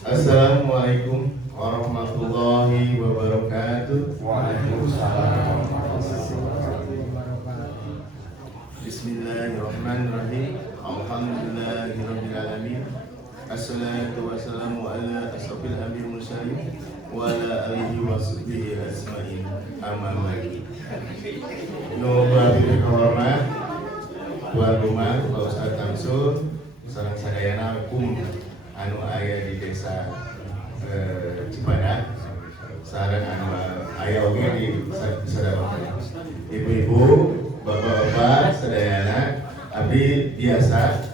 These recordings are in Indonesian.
Assalamualaikum warahmatullahi wabarakatuh. Waalaikumsalam. Bismillahirrahmanirrahim. Alhamdulillahirabbil alamin. Assalatu wassalamu ala asrofil anbiya'i wal mursalin wa ala alihi wa sahbihi ajmain. Amma ba'du. Nuhun hormat tuan rumah Pak Ustadz Tamsul sareng sadayana kum anu aya di desa Cipadak sareng anu aya oge di sadaya. Ibu-ibu, bapak-bapak, sadayana abdi biasa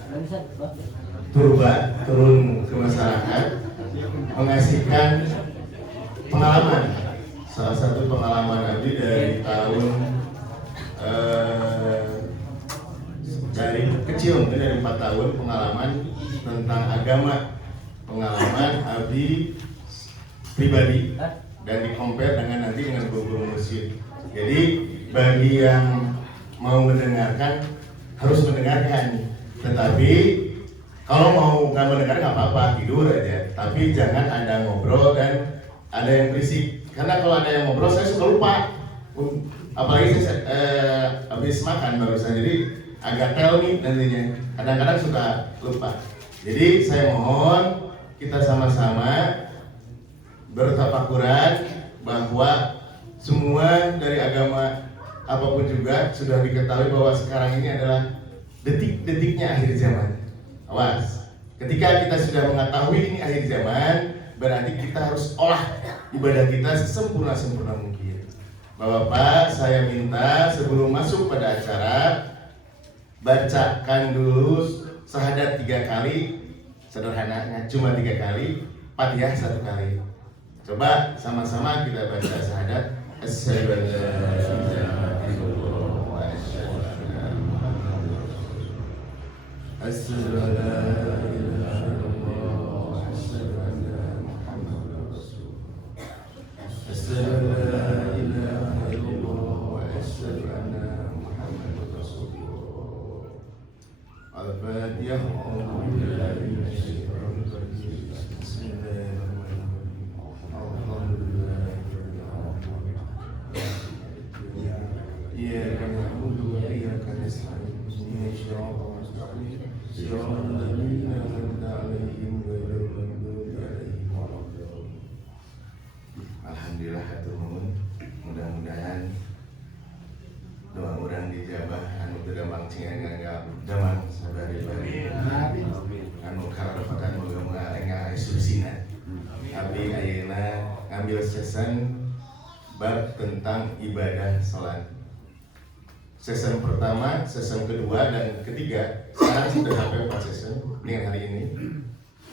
turun ke masyarakat mengasihkan pengalaman. Salah satu pengalaman abdi dari tahun dari kecil, mungkin dari 4 tahun pengalaman tentang agama, pengalaman abdi pribadi dan dikompar dengan nanti dengan guru masjid. Jadi bagi yang mau mendengarkan harus mendengarkan, tetapi kalau mau nggak mendengar nggak apa-apa, tidur aja. Tapi jangan ada ngobrol dan ada yang berisik, karena kalau ada yang ngobrol saya suka lupa, apalagi saya habis makan barusan, jadi agak tel nih nantinya, kadang-kadang suka lupa. Jadi saya mohon kita sama-sama bertafakuran bahwa semua dari agama apapun juga sudah diketahui bahwa sekarang ini adalah detik-detiknya akhir zaman. Awas, ketika kita sudah mengetahui ini akhir zaman, berarti kita harus olah ibadah kita sesempurna mungkin. Bapak, saya minta sebelum masuk pada acara bacakan dulu syahadat 3 kali, sederhananya cuma 3 kali, Fatihah 1 kali. Coba sama-sama kita baca syahadat. Asyhadu an la ilaha illallah wa asyhadu anna Muhammadan rasulullah. Asyhadu an la ilaha illallah wa asyhadu anna Muhammadan rasulullah. Asyhadu an la ilaha illallah wa asyhadu anna Muhammadan rasulullah. Al-Fatihah. Alhamdulillah hatur nuhun, mudah-mudahan doa urang dijabah anu teu gampang cinganggap damang sabari-bari. Anu karepakan muga-muga enggak instruksina. Abdi ayeuna ngambil season bab tentang ibadah salat. Season pertama, season kedua dan ketiga, sekarang sudah sampai 4 season dengan hari ini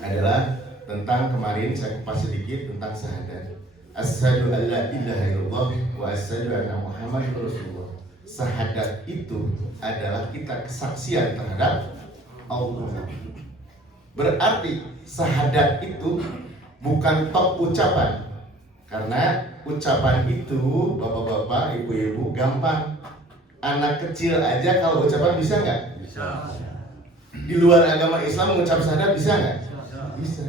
adalah tentang kemarin saya kupas sedikit tentang syahadat. Asyhadu an la ilaha illallah wa asyhadu anna Muhammadar rasulullah. Syahadat itu adalah kita kesaksian terhadap Allah. Berarti syahadat itu bukan tok ucapan. Karena ucapan itu bapak-bapak, ibu-ibu gampang. Anak kecil aja kalau ucapan bisa nggak? Bisa. Di luar agama Islam mengucap syahadat bisa nggak? Bisa.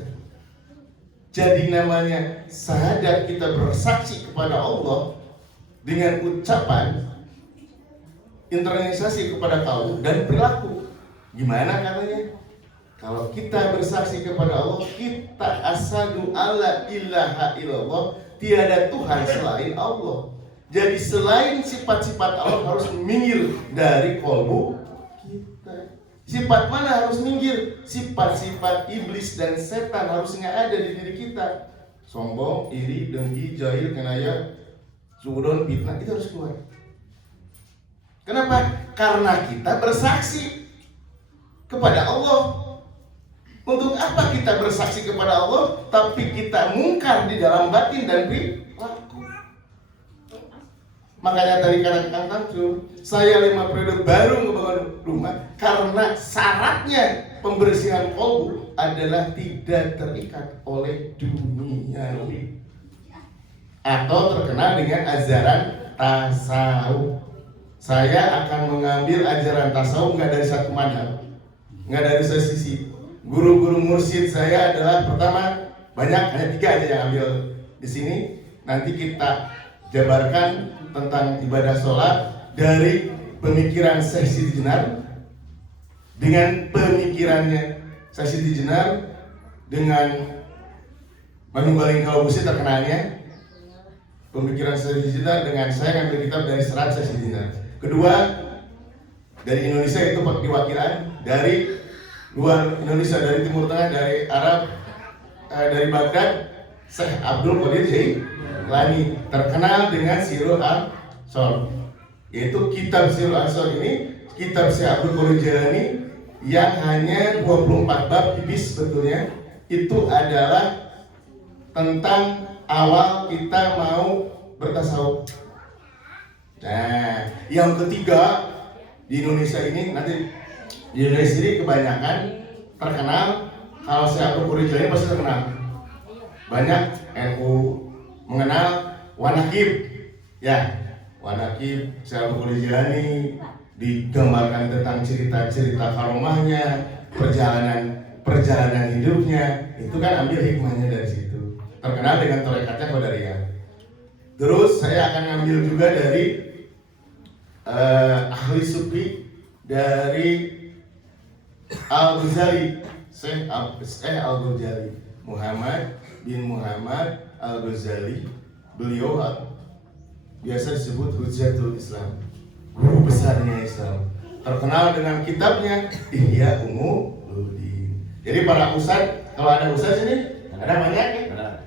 Jadi namanya syahadat, kita bersaksi kepada Allah dengan ucapan, internalisasi kepada kaul dan perilaku. Gimana katanya? Kalau kita bersaksi kepada Allah, kita asyhadu alla ilaha illallah, tiada Tuhan selain Allah. Jadi selain sifat-sifat Allah harus minggir dari kolbu kita. Sifat mana harus minggir? Sifat-sifat iblis dan setan harus nggak ada di diri kita. Sombong, iri, dengki, jahil, kenaya, suudon, fitnah, itu harus keluar. Kenapa? Karena kita bersaksi kepada Allah. Untuk apa kita bersaksi kepada Allah, tapi kita mungkar di dalam batin dan perilaku? Makanya tadi kata Kang Tamsul, saya 5 periode baru ngebangun rumah karena syaratnya pembersihan kolbu adalah tidak terikat oleh duniawi atau terkenal dengan ajaran tasawuf. Saya akan mengambil ajaran tasawuf nggak dari satu madhab, nggak dari satu sisi. Guru-guru mursyid saya adalah pertama banyak, hanya 3 aja yang ambil di sini. Nanti kita jabarkan tentang ibadah sholat dari pemikiran Syekh Siti Jenar dengan pemikirannya Syekh Siti Jenar dengan Bandung Galing Kalaubusi terkenalnya. Pemikiran Syekh Siti Jenar dengan saya ngambil kitab dari serat Syekh Siti Jenar. Kedua, dari Indonesia itu diwakilan, dari luar Indonesia, dari Timur Tengah, dari Arab, dari Baghdad, Syekh Abdul Qadir Jailani, terkenal dengan Sirul Ansor. Yaitu kitab Sirul Ansor ini, kitab Syekh Abdul Qadir Jailani yang hanya 24 bab tipis sebetulnya. Itu adalah tentang awal kita mau bertasawuf. Nah, yang ketiga di Indonesia ini, nanti di Indonesia ini kebanyakan terkenal, kalau saya Abdul Qadir pasti terkenal. Banyak NU mengenal Wanakib, ya, Wanakib saya Abdul Qadir Jailani, digambarkan tentang cerita-cerita karomahnya, perjalanan hidupnya, itu kan ambil hikmahnya dari situ. Terkenal dengan torekatnya Qadariyah. Terus saya akan ambil juga dari ahli sufi dari Al-Ghazali, Syekh Al-Ghazali, Muhammad bin Muhammad Al-Ghazali. Beliau biasa disebut Hujjatul Islam, guru besarnya Islam, terkenal dengan kitabnya Ihya Ulumuddin. Jadi para ustadz, kalau ada ustadz sini, ada banyak ya?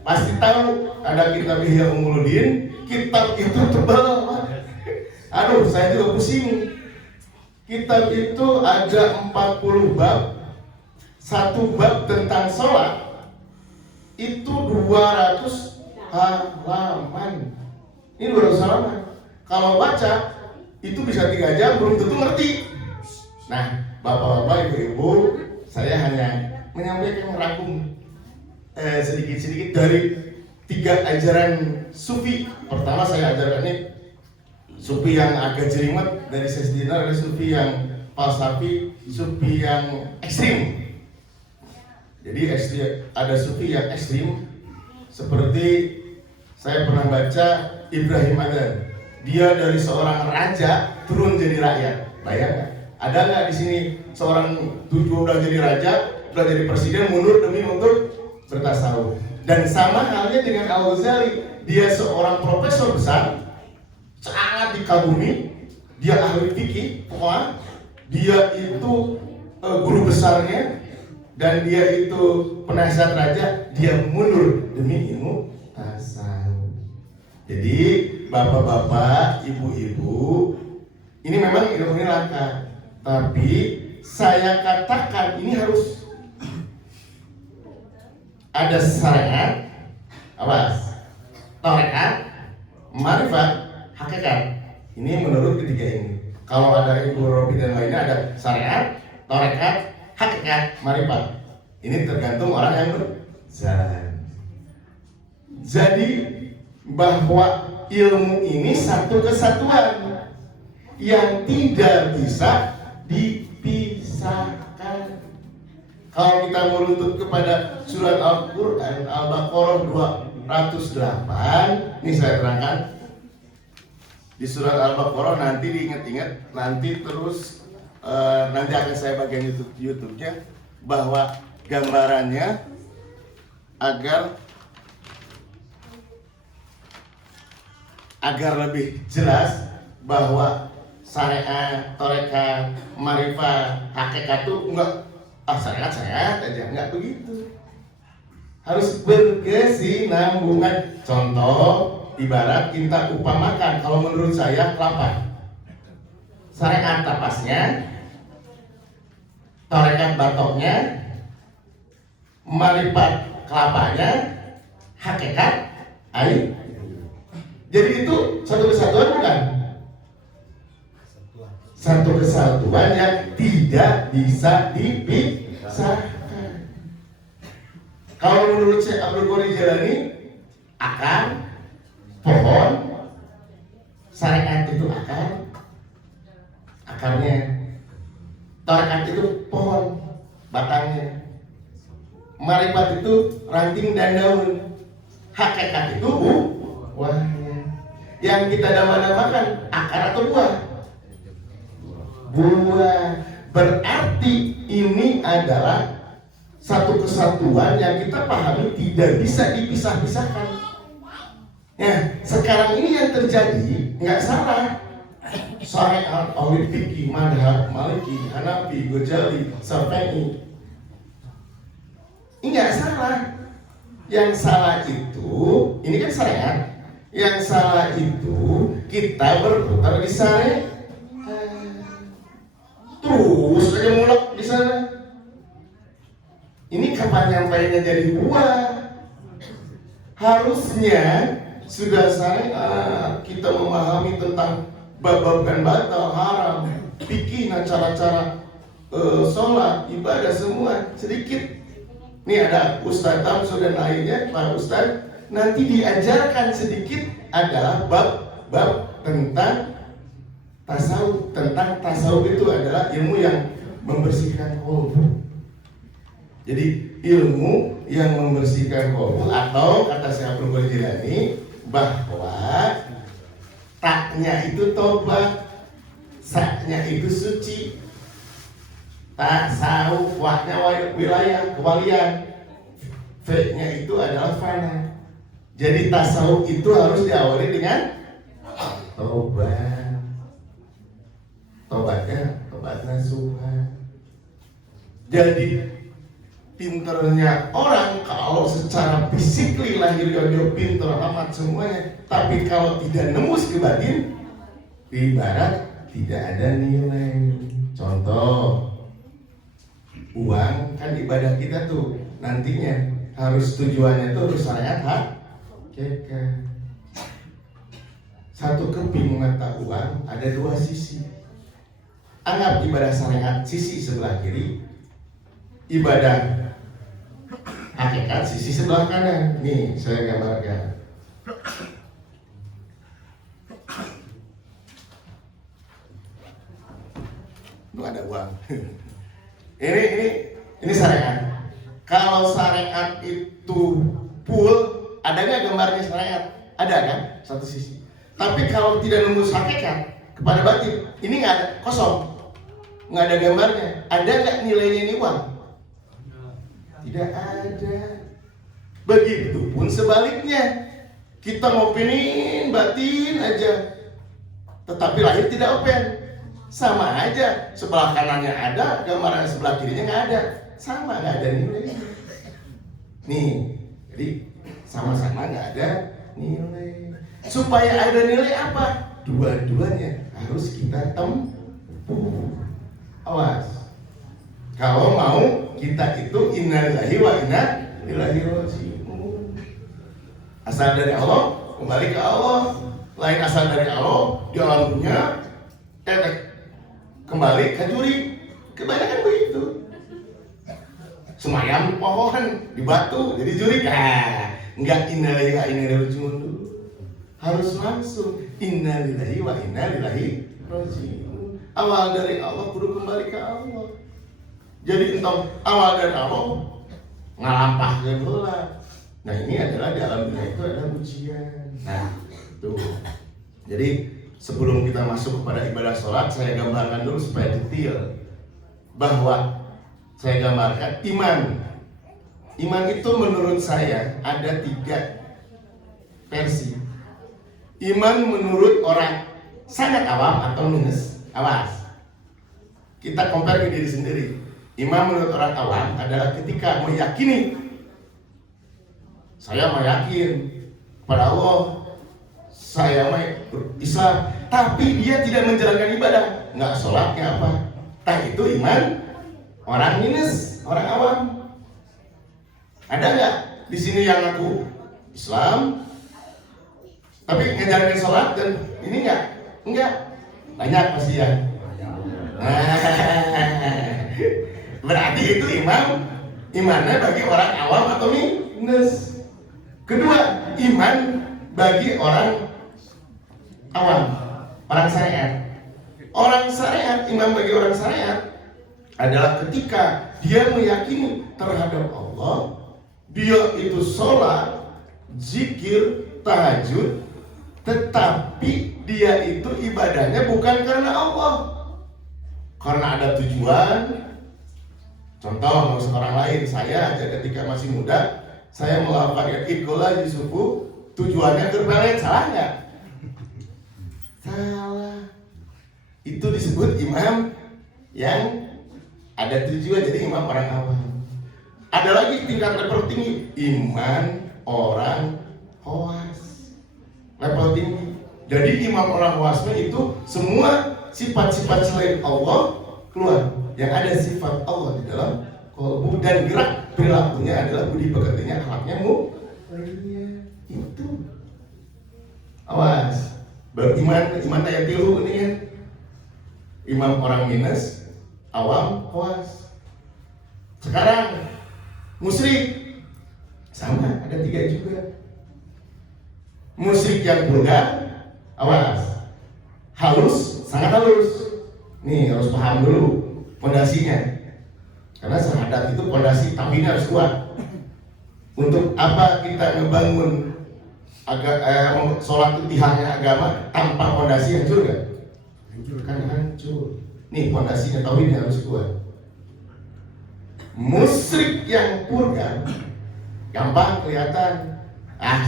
Pasti tahu ada kitab Ihya Ulumuddin. Kitab itu tebal, aduh saya juga pusing. Kitab itu ada 40 bab. Satu bab tentang sholat itu 200 halaman. Ini 200 halaman. Kalau baca itu bisa 3 jam belum tentu ngerti. Nah, bapak-bapak, ibu-ibu, saya hanya menyampaikan merangkum sedikit-sedikit dari 3 ajaran sufi. Pertama saya ajarkan ini sufi yang agak jelimet dari Syekh Siti Jenar, ada sufi yang falsafi, sufi yang ekstrim. Jadi ada sufi yang ekstrim, seperti saya pernah baca Ibrahim Adhan. Dia dari seorang raja turun jadi rakyat. Bayangkan, ada nggak di sini seorang udah jadi raja, udah jadi presiden, mundur demi untuk bertasawuf. Dan sama halnya dengan Al-Ghazali, dia seorang profesor besar, sangat dikagumi, dia ahli fikih, pokoknya dia itu guru besarnya, dan dia itu penasihat raja, dia mundur demi ilmu tasawuf. Jadi bapak-bapak, ibu-ibu, ini memang ilmu ini langka, tapi saya katakan ini harus ada syariat, awas, tarekat, marifat, hakikat. Ini menurut ketiga ini. Kalau ada Ibu Robi dan lainnya, ada syariat, tarekat, hakikat, marifat. Ini tergantung orang yang berjalan. Jadi bahwa ilmu ini satu kesatuan yang tidak bisa dipisahkan. Kalau kita meruntut kepada surat Al-Quran Al-Baqarah 208, ini saya terangkan di surat Al-Baqarah, nanti diingat-ingat, nanti terus nanti akan saya bagian YouTube-nya, bahwa gambarannya agar lebih jelas bahwa syariat, tarekat, marifat, hakikat itu enggak syariat aja, enggak begitu. Harus berkesinambungan. Contoh, ibarat kita upamakan, kalau menurut saya kelapa, syariat tapasnya, tarekat batoknya, marifat kelapanya, hakikat air. Jadi itu satu kesatuan bukan? Satu kesatuan yang tidak bisa dipisahkan. Kalau menurut Syekh Abdul Qadir Jailani, akar, pohon, syariat itu akarnya, tarekat itu pohon, batangnya. Marifat itu ranting dan daun. Hakikat itu buahnya. Yang kita namakan akar atau buah? Buah. Berarti ini adalah satu kesatuan yang kita pahami tidak bisa dipisah-pisahkan. Ya, sekarang ini yang terjadi nggak salah. Syariat, ahli fikih, madhab, maliki, hanafi, ghazali, syafi'i. Ini nggak salah. Yang salah itu, ini kan syariat. Yang salah itu kita berputar di syariat. Terus aja mulak di sana. Ini kapan nyampainya jadi buah? Harusnya sudah syariat kita memahami tentang bab-bab dan batal, haram, fikih, cara-cara sholat, ibadah semua sedikit. Ini ada Ustadz Tamsu dan lainnya, para Ustadz nanti diajarkan sedikit adalah bab-bab tentang tasawuf. Tentang tasawuf itu adalah ilmu yang membersihkan qalbu. Jadi ilmu yang membersihkan qalbu, atau kata Syekh Abdul Qadir Jilani bahwa taknya itu tobat, saknya itu suci, tasawuf, wahnya wilayah, kewalian, f-nya itu adalah fana. Jadi tasawuf itu harus diawali dengan tobat. Tobatnya tobat nasuha. Jadi pinternya orang kalau secara fisikly lahirnya dia pinter amat semuanya, tapi kalau tidak nembus ke batin, ibarat tidak ada nilai. Contoh, uang kan ibadah kita tuh nantinya harus tujuannya tuh harus syariat hakikat. Satu keping mata uang ada dua sisi. Anggap ibadah syariat sisi sebelah kiri, ibadah hakikat sisi sebelah kanan. Nih saya gambarkan. Itu ada uang. ini syariat. Kalau syariat itu full, ada nggak gambarnya syariat? Ada kan? Satu sisi. Tapi kalau tidak nembus hakikat kepada batin, ini nggak ada, kosong, nggak ada gambarnya. Ada nggak nilainya ini uang? Tidak ada. Begitupun sebaliknya, kita ngopinin batin aja, tetapi lahir tidak open. Sama aja, sebelah kanannya ada, gambaran sebelah kirinya nggak ada, sama, nggak ada nilai. Nih, jadi sama-sama nggak ada nilai. Supaya ada nilai apa? Dua-duanya harus kita tempuh. Awas, kalau mau kita itu innalillahi wa inna ilaihi raji'un. Asal dari Allah, kembali ke Allah. Lain asal dari Allah, di alam dunia, kembali ke juri. Kebanyakan begitu. Semayam di pohon, di batu, jadi juri. Enggak innalillahi wa inna ilaihi raji'un dulu. Harus langsung innalillahi wa inna ilaihi raji'un. Awal dari Allah kudu kembali ke Allah. Jadi entah awal dari Allah ngalampah ke bola. Nah ini adalah di alam dunia itu ada ujian. Nah itu. Jadi sebelum kita masuk kepada ibadah sholat, saya gambarkan dulu supaya detail bahwa saya gambarkan iman. Iman itu menurut saya ada 3 versi. Iman menurut orang sangat awam atau minus. Awas, kita compare ke diri sendiri. Iman menurut orang awam adalah ketika meyakini, saya meyakin kepada Allah, saya Islam, tapi dia tidak menjalankan ibadah, nggak sholatnya apa? Tah itu iman orang minus, orang awam. Ada nggak di sini yang ngaku Islam, tapi ngejalanin sholat dan ini nggak? Enggak, banyak pasti ya. Berarti itu imannya bagi orang awam atau minus. Kedua, iman bagi orang awam, orang syariat. Orang syariat, iman bagi orang syariat adalah ketika dia meyakini terhadap Allah, dia itu sholat, zikir, tahajud, tetapi dia itu ibadahnya bukan karena Allah, karena ada tujuan. Contoh, nggak usah orang lain, saya aja ketika masih muda, saya melakukan ikola di suku, tujuannya ke pelet, salah nggak? Salah. Itu disebut imam yang ada tujuan, jadi imam orang awam. Ada lagi tingkat level tinggi, iman orang khawas. Level tinggi. Jadi imam orang khawasnya itu semua sifat-sifat selain Allah keluar. Yang ada sifat Allah di dalam qalbu, dan gerak perilakunya adalah budi pekertinya, akhlaknya itu. Awas. Iman daya tilu ini kan. Imam orang minus, awam khawas. Sekarang musyrik sama, ada 3 juga. Musyrik yang vulgar, awas, halus, sangat halus. Nih harus paham dulu fondasinya, karena syahadat itu fondasi tauhidnya harus kuat. Untuk apa kita ngebangun sholat itu tiangnya agama tanpa fondasi, hancur gak? Kan hancur. Nih fondasinya tauhidnya harus kuat. Musyrik yang purga gampang kelihatan.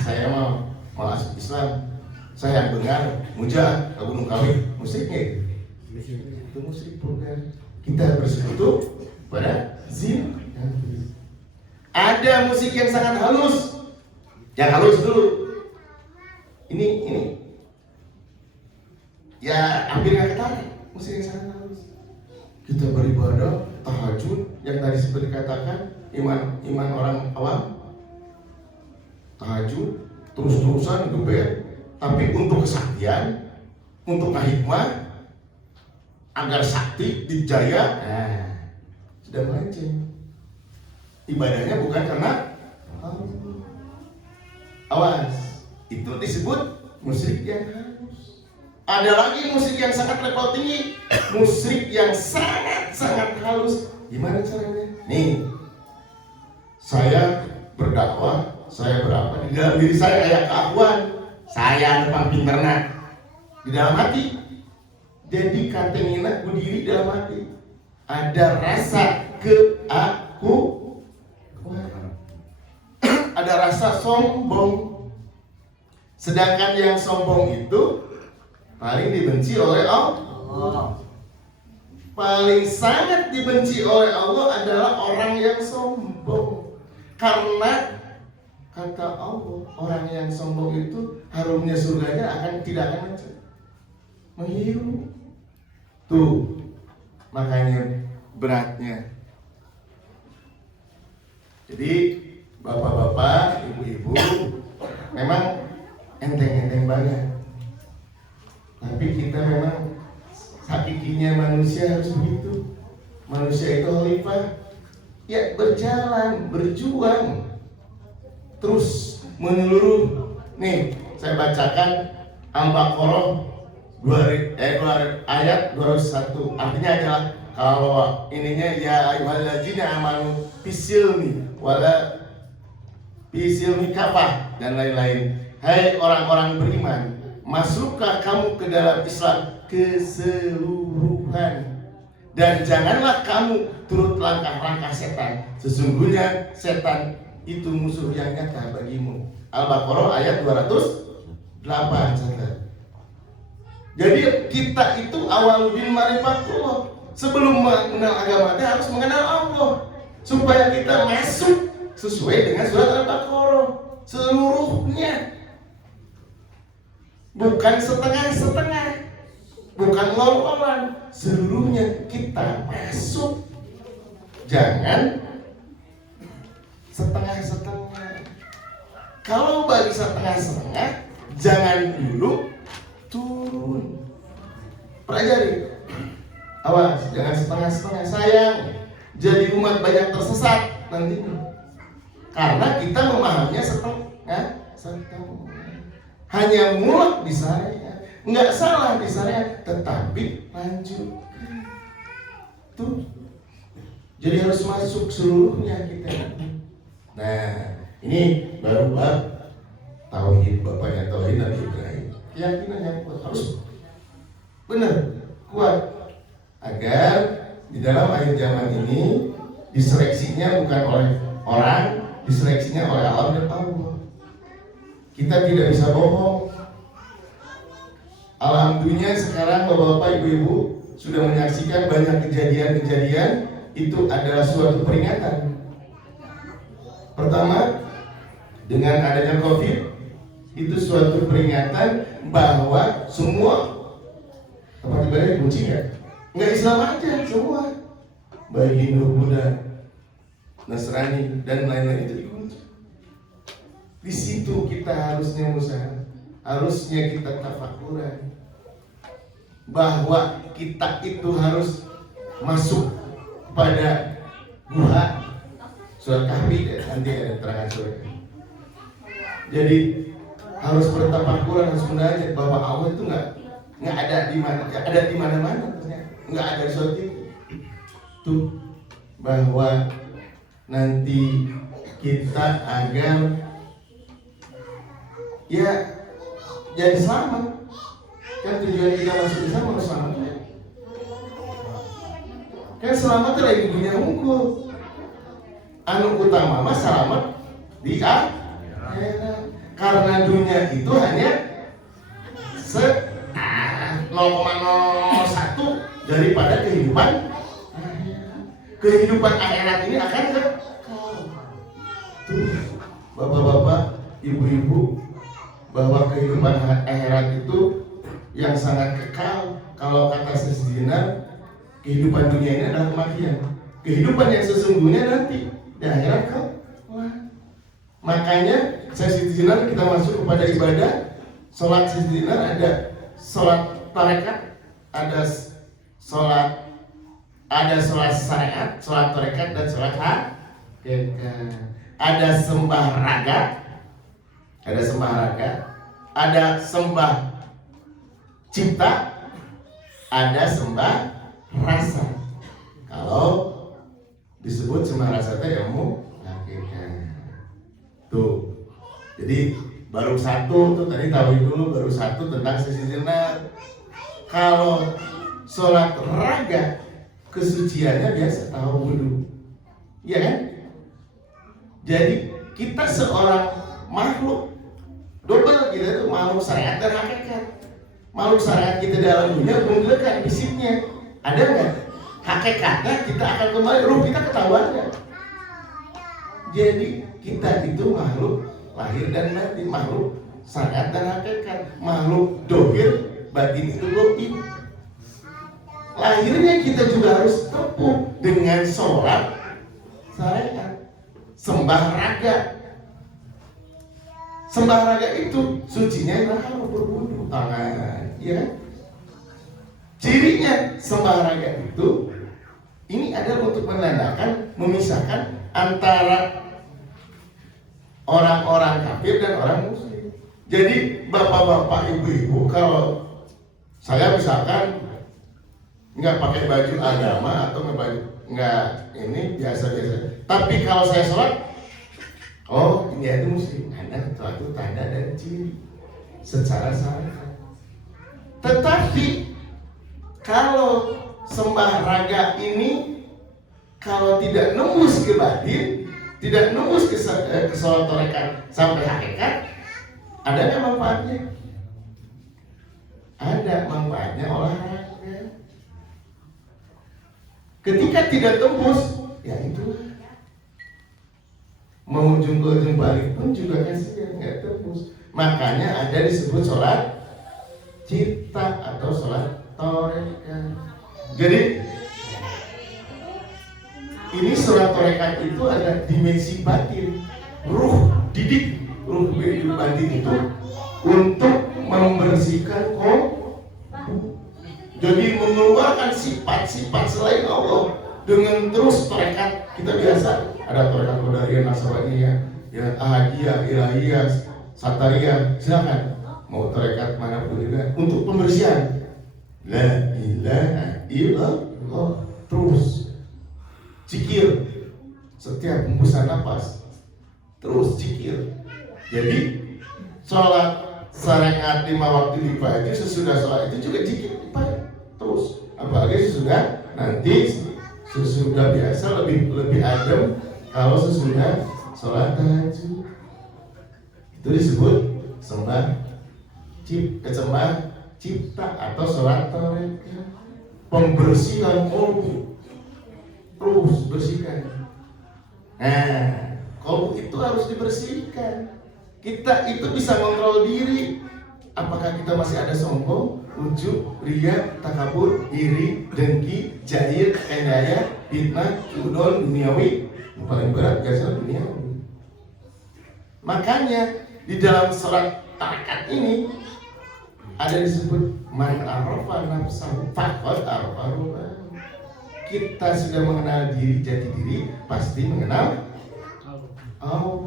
Saya mau masuk Islam, saya yang benar, mujah ke Gunung Kawi, musyrik itu musyrik purga. Kita bersekutu pada zina. Ada musik yang sangat halus, yang halus dulu. Ini ya hampir nggak ketarik, musik yang sangat halus. Kita beribadah, tahajud, yang tadi seperti dikatakan, iman orang awam, tahajud, terus-terusan geber, tapi untuk kesaktian, untuk hikmah, agar sakti, dijaya, sudah melenceng. Ibadahnya bukan karena Allah. Awas, itu disebut musyrik yang halus. Ada lagi musyrik yang sangat level tinggi, musyrik yang sangat halus. Gimana caranya? Nih, saya berdakwah, saya berapa? Di dalam diri saya kayak keakuan, saya numpang pinterna. Di dalam hati, jadi kantengina berdiri dalam hati. Ada rasa keaku, ada rasa sombong. Sedangkan yang sombong itu paling dibenci oleh Allah. Paling sangat dibenci oleh Allah adalah orang yang sombong. Karena kata Allah, orang yang sombong itu harumnya surganya tidak akan menghirup. Tuh, makanya beratnya. Jadi bapak-bapak, ibu-ibu, memang enteng-enteng banget. Tapi kita memang hakikinya manusia harus begitu. Manusia itu khalifah, ya berjalan, berjuang, terus menyeluruh. Nih, saya bacakan Al-Baqarah ayat 201. Artinya adalah kalau ininya ya ayyuhalladzina amanu bisilmi wala bisilmi kafah dan lain-lain. Hai orang-orang beriman, masuklah kamu ke dalam Islam keseluruhan, dan janganlah kamu turut langkah-langkah setan. Sesungguhnya setan itu musuh yang nyata bagimu. Al-Baqarah ayat 208. Jadi kita itu awal bin marifatullah. Sebelum mengenal agama kita harus mengenal Allah, supaya kita masuk sesuai dengan surat Al-Baqarah seluruhnya. Bukan setengah-setengah, bukan ngol-ngolan, seluruhnya kita masuk. Jangan setengah-setengah. Kalau bagi setengah-setengah, jangan dulu turun. Pelajari. Awas, jangan setengah-setengah. Sayang, jadi umat banyak tersesat nantinya. Karena kita memahaminya setengah. Hanya mulak di saya, nggak salah di saya, tetapi lanjut. Tuh, Jadi harus masuk seluruhnya kita. Nah, ini baru bab tauhid, bapaknya tauhid Nabi Ibrahim. Keyakinan yang kuat harus benar, kuat, agar di dalam akhir zaman ini diseleksinya bukan oleh orang, diseleksinya oleh alam dan Allah. Kita tidak bisa bohong. Alhamdulillah sekarang bapak-bapak, ibu-ibu sudah menyaksikan banyak kejadian-kejadian. Itu adalah suatu peringatan. Pertama, dengan adanya COVID, itu suatu peringatan bahwa semua tempat ibadah dikunci ya. Nggak Islam aja, semua. Baik Hindu, Buddha, Nasrani, dan lain-lain itu dikunci. Di situ kita harusnya usaha, harusnya kita tafakuran bahwa kita itu harus masuk pada Guha surat Kahfi, nanti ada terangan surat. Jadi harus bertafakuran, harus mendadak bahwa Allah itu nggak ada di mana, ada di mana-mana, nggak ada sesuatu itu, bahwa nanti kita agar ya jadi selamat. Kan tujuan kita masuk Islam harus selamat ya. Kan selamat itu lagi dunia unggul. Anu utama mah selamat di akhirat. Karena dunia itu hanya 0,01 daripada kehidupan. Kehidupan akhirat ini akan kekal. Tuh, bapak-bapak, ibu-ibu, bahwa kehidupan akhirat itu yang sangat kekal. Kalau kata Syekh, kehidupan dunia ini adalah kematian. Kehidupan yang sesungguhnya nanti di akhirat kau. Makanya Syekh kita masuk kepada ibadah. Sholat Syekh ada sholat tarekat, ada sholat syariat, sholat tarekat, dan sholat hakikat. Ada sembah raga, ada sembah cipta, ada sembah rasa. Kalau disebut sembah rasa itu ilmu hakikat. Tuh. Jadi baru satu tuh tadi tahu dulu, baru satu tentang sisi jenar. Kalau sholat raga kesuciannya biasa tahu wudhu, iya kan? Jadi kita seorang makhluk double, kita tuh makhluk syariat dan hakikat. Makhluk syariat kita dalam dunia belum lekat fisiknya, ada nggak? Hakikatnya kita akan kembali, ruh kita ketahuannya. Jadi kita itu makhluk lahir dan batin, makhluk syariat dan hakikat, makhluk dohir, batin itu goib. Lahirnya kita juga harus tepuh dengan sholat syariat, sembah raga. Sembah raga itu sucinya kalau berwudu tangan, ya. Cirinya sembah raga itu ini adalah untuk menandakan, memisahkan antara orang-orang kafir dan orang muslim. Jadi bapak-bapak, ibu-ibu, kalau saya misalkan nggak pakai baju agama atau nggak ini biasa-biasa, tapi kalau saya sholat, oh ini itu muslim, ada suatu tanda dan ciri secara syariat. Tetapi kalau sembah raga ini kalau tidak nembus ke batin, tidak nembus ke sholat tarekat sampai hakikat, ada nggak manfaatnya? Ada manfaatnya olahraga. Ketika tidak tembus, ya itu mau ujung balik pun juga kasihan, nggak tembus. Makanya ada disebut sholat cipta atau sholat tarekat. Jadi ini sholat tarekat itu ada dimensi batin, ruh didik, ruh batin itu untuk membersihkan jadi mengeluarkan sifat-sifat selain Allah dengan terus tarekat. Kita biasa ada tarekat qadariyah, nasabahiyah, ya ahadiyah, ilahiyah, satariyah, silakan mau tarekat manapun juga untuk pembersihan. La ilaha illallah terus Zikir setiap hembusan napas, terus zikir. Jadi sholat syariat 5 waktu di pagi, sesudah sholat itu juga zikir di pagi terus. Apalagi sesudah biasa lebih adem kalau sesudah sholat tahajud. Itu disebut sembah cipta atau sholat tarekat, pembersihan kolbu, terus bersihkan. Nah, kolbu itu harus dibersihkan. Kita itu bisa kontrol diri. Apakah kita masih ada sombong, ujub, riya, takabur, iri, dengki, jahil, endaya, fitnah, udon, duniawi? Yang paling berat biasanya duniawi. Makanya di dalam sholat tarekat ini ada disebut man arafa nafsahu faqad arafa rabbahu. Kita sudah mengenal diri, jati diri, pasti mengenal Allah.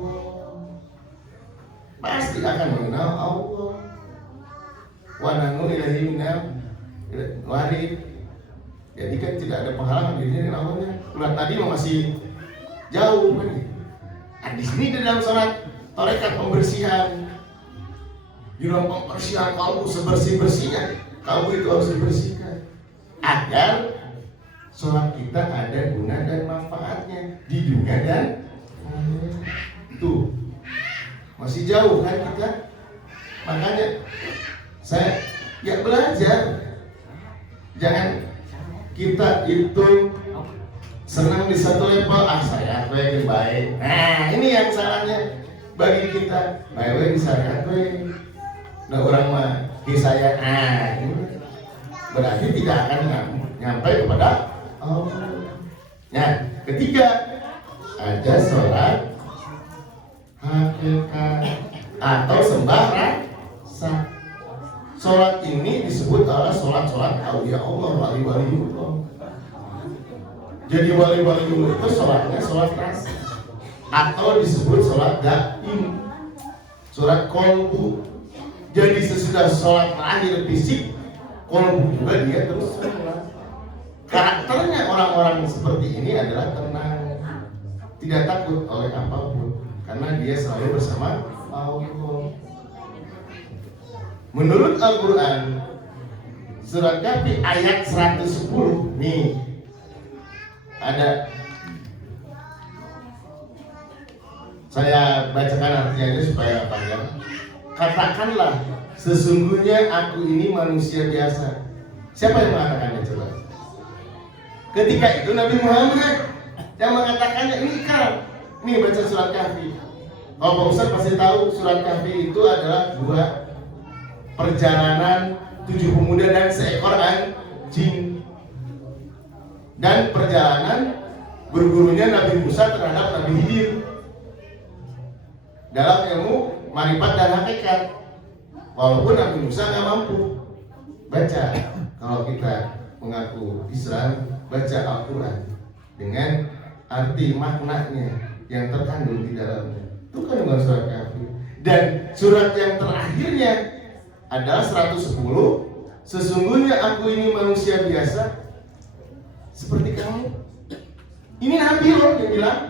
Pasti akan mengenal Allah. Wa nanu ilahi minal warid. Jadi kan tidak ada penghalangan dirinya dengan Allahnya. Ulat tadi masih jauh kan? Nah, di sini di dalam sholat tarekat pembersihan, di dalam pembersihan kalbu sebersih-bersihnya, kalbu itu harus dibersihkan agar sholat kita ada guna dan manfaatnya di dunia dan itu masih jauh kan kita. Makanya saya belajar, jangan kita itu senang di satu level, saya yang baik. Nah ini yang salahnya bagi kita, baik syariat nah orang mah saya, ini berarti tidak akan nyampe kepada Allah. Nah ketiga ada sholat hakikat atau sembah rasa. Sholat ini disebut adalah sholat aulia Allah, wali-wali Allah. Jadi wali-wali Allah itu sholatnya sholat rasa atau disebut sholat daim, sholat kolbu. Jadi sesudah sholat terakhir fisik, kolbu juga dia terus sholat. Karakternya orang-orang seperti ini adalah tenang, tidak takut oleh apapun, karena dia selalu bersama Allah. Menurut Al-Quran surat Kahfi ayat 110 nih ada, saya bacakan artinya supaya panjang. Katakanlah sesungguhnya aku ini manusia biasa. Siapa yang mengatakannya coba? Ketika itu Nabi Muhammad yang mengatakannya. Ini baca surat Kahfi. Pak Ustaz pasti tahu surat Kahfi itu adalah 2 perjalanan 7 pemuda dan seekor anjing, dan perjalanan bergurunya Nabi Musa terhadap Nabi Khidir dalam ilmu marifat dan hakikat. Walaupun Nabi Musa nggak mampu baca, kalau kita mengaku Islam, baca Al-Quran dengan arti maknanya yang terkandung di dalamnya. Itu kan bukan surat Kahfi. Dan surat yang terakhirnya adalah 110. Sesungguhnya aku ini manusia biasa seperti kamu. Ini Nabi loh yang bilang.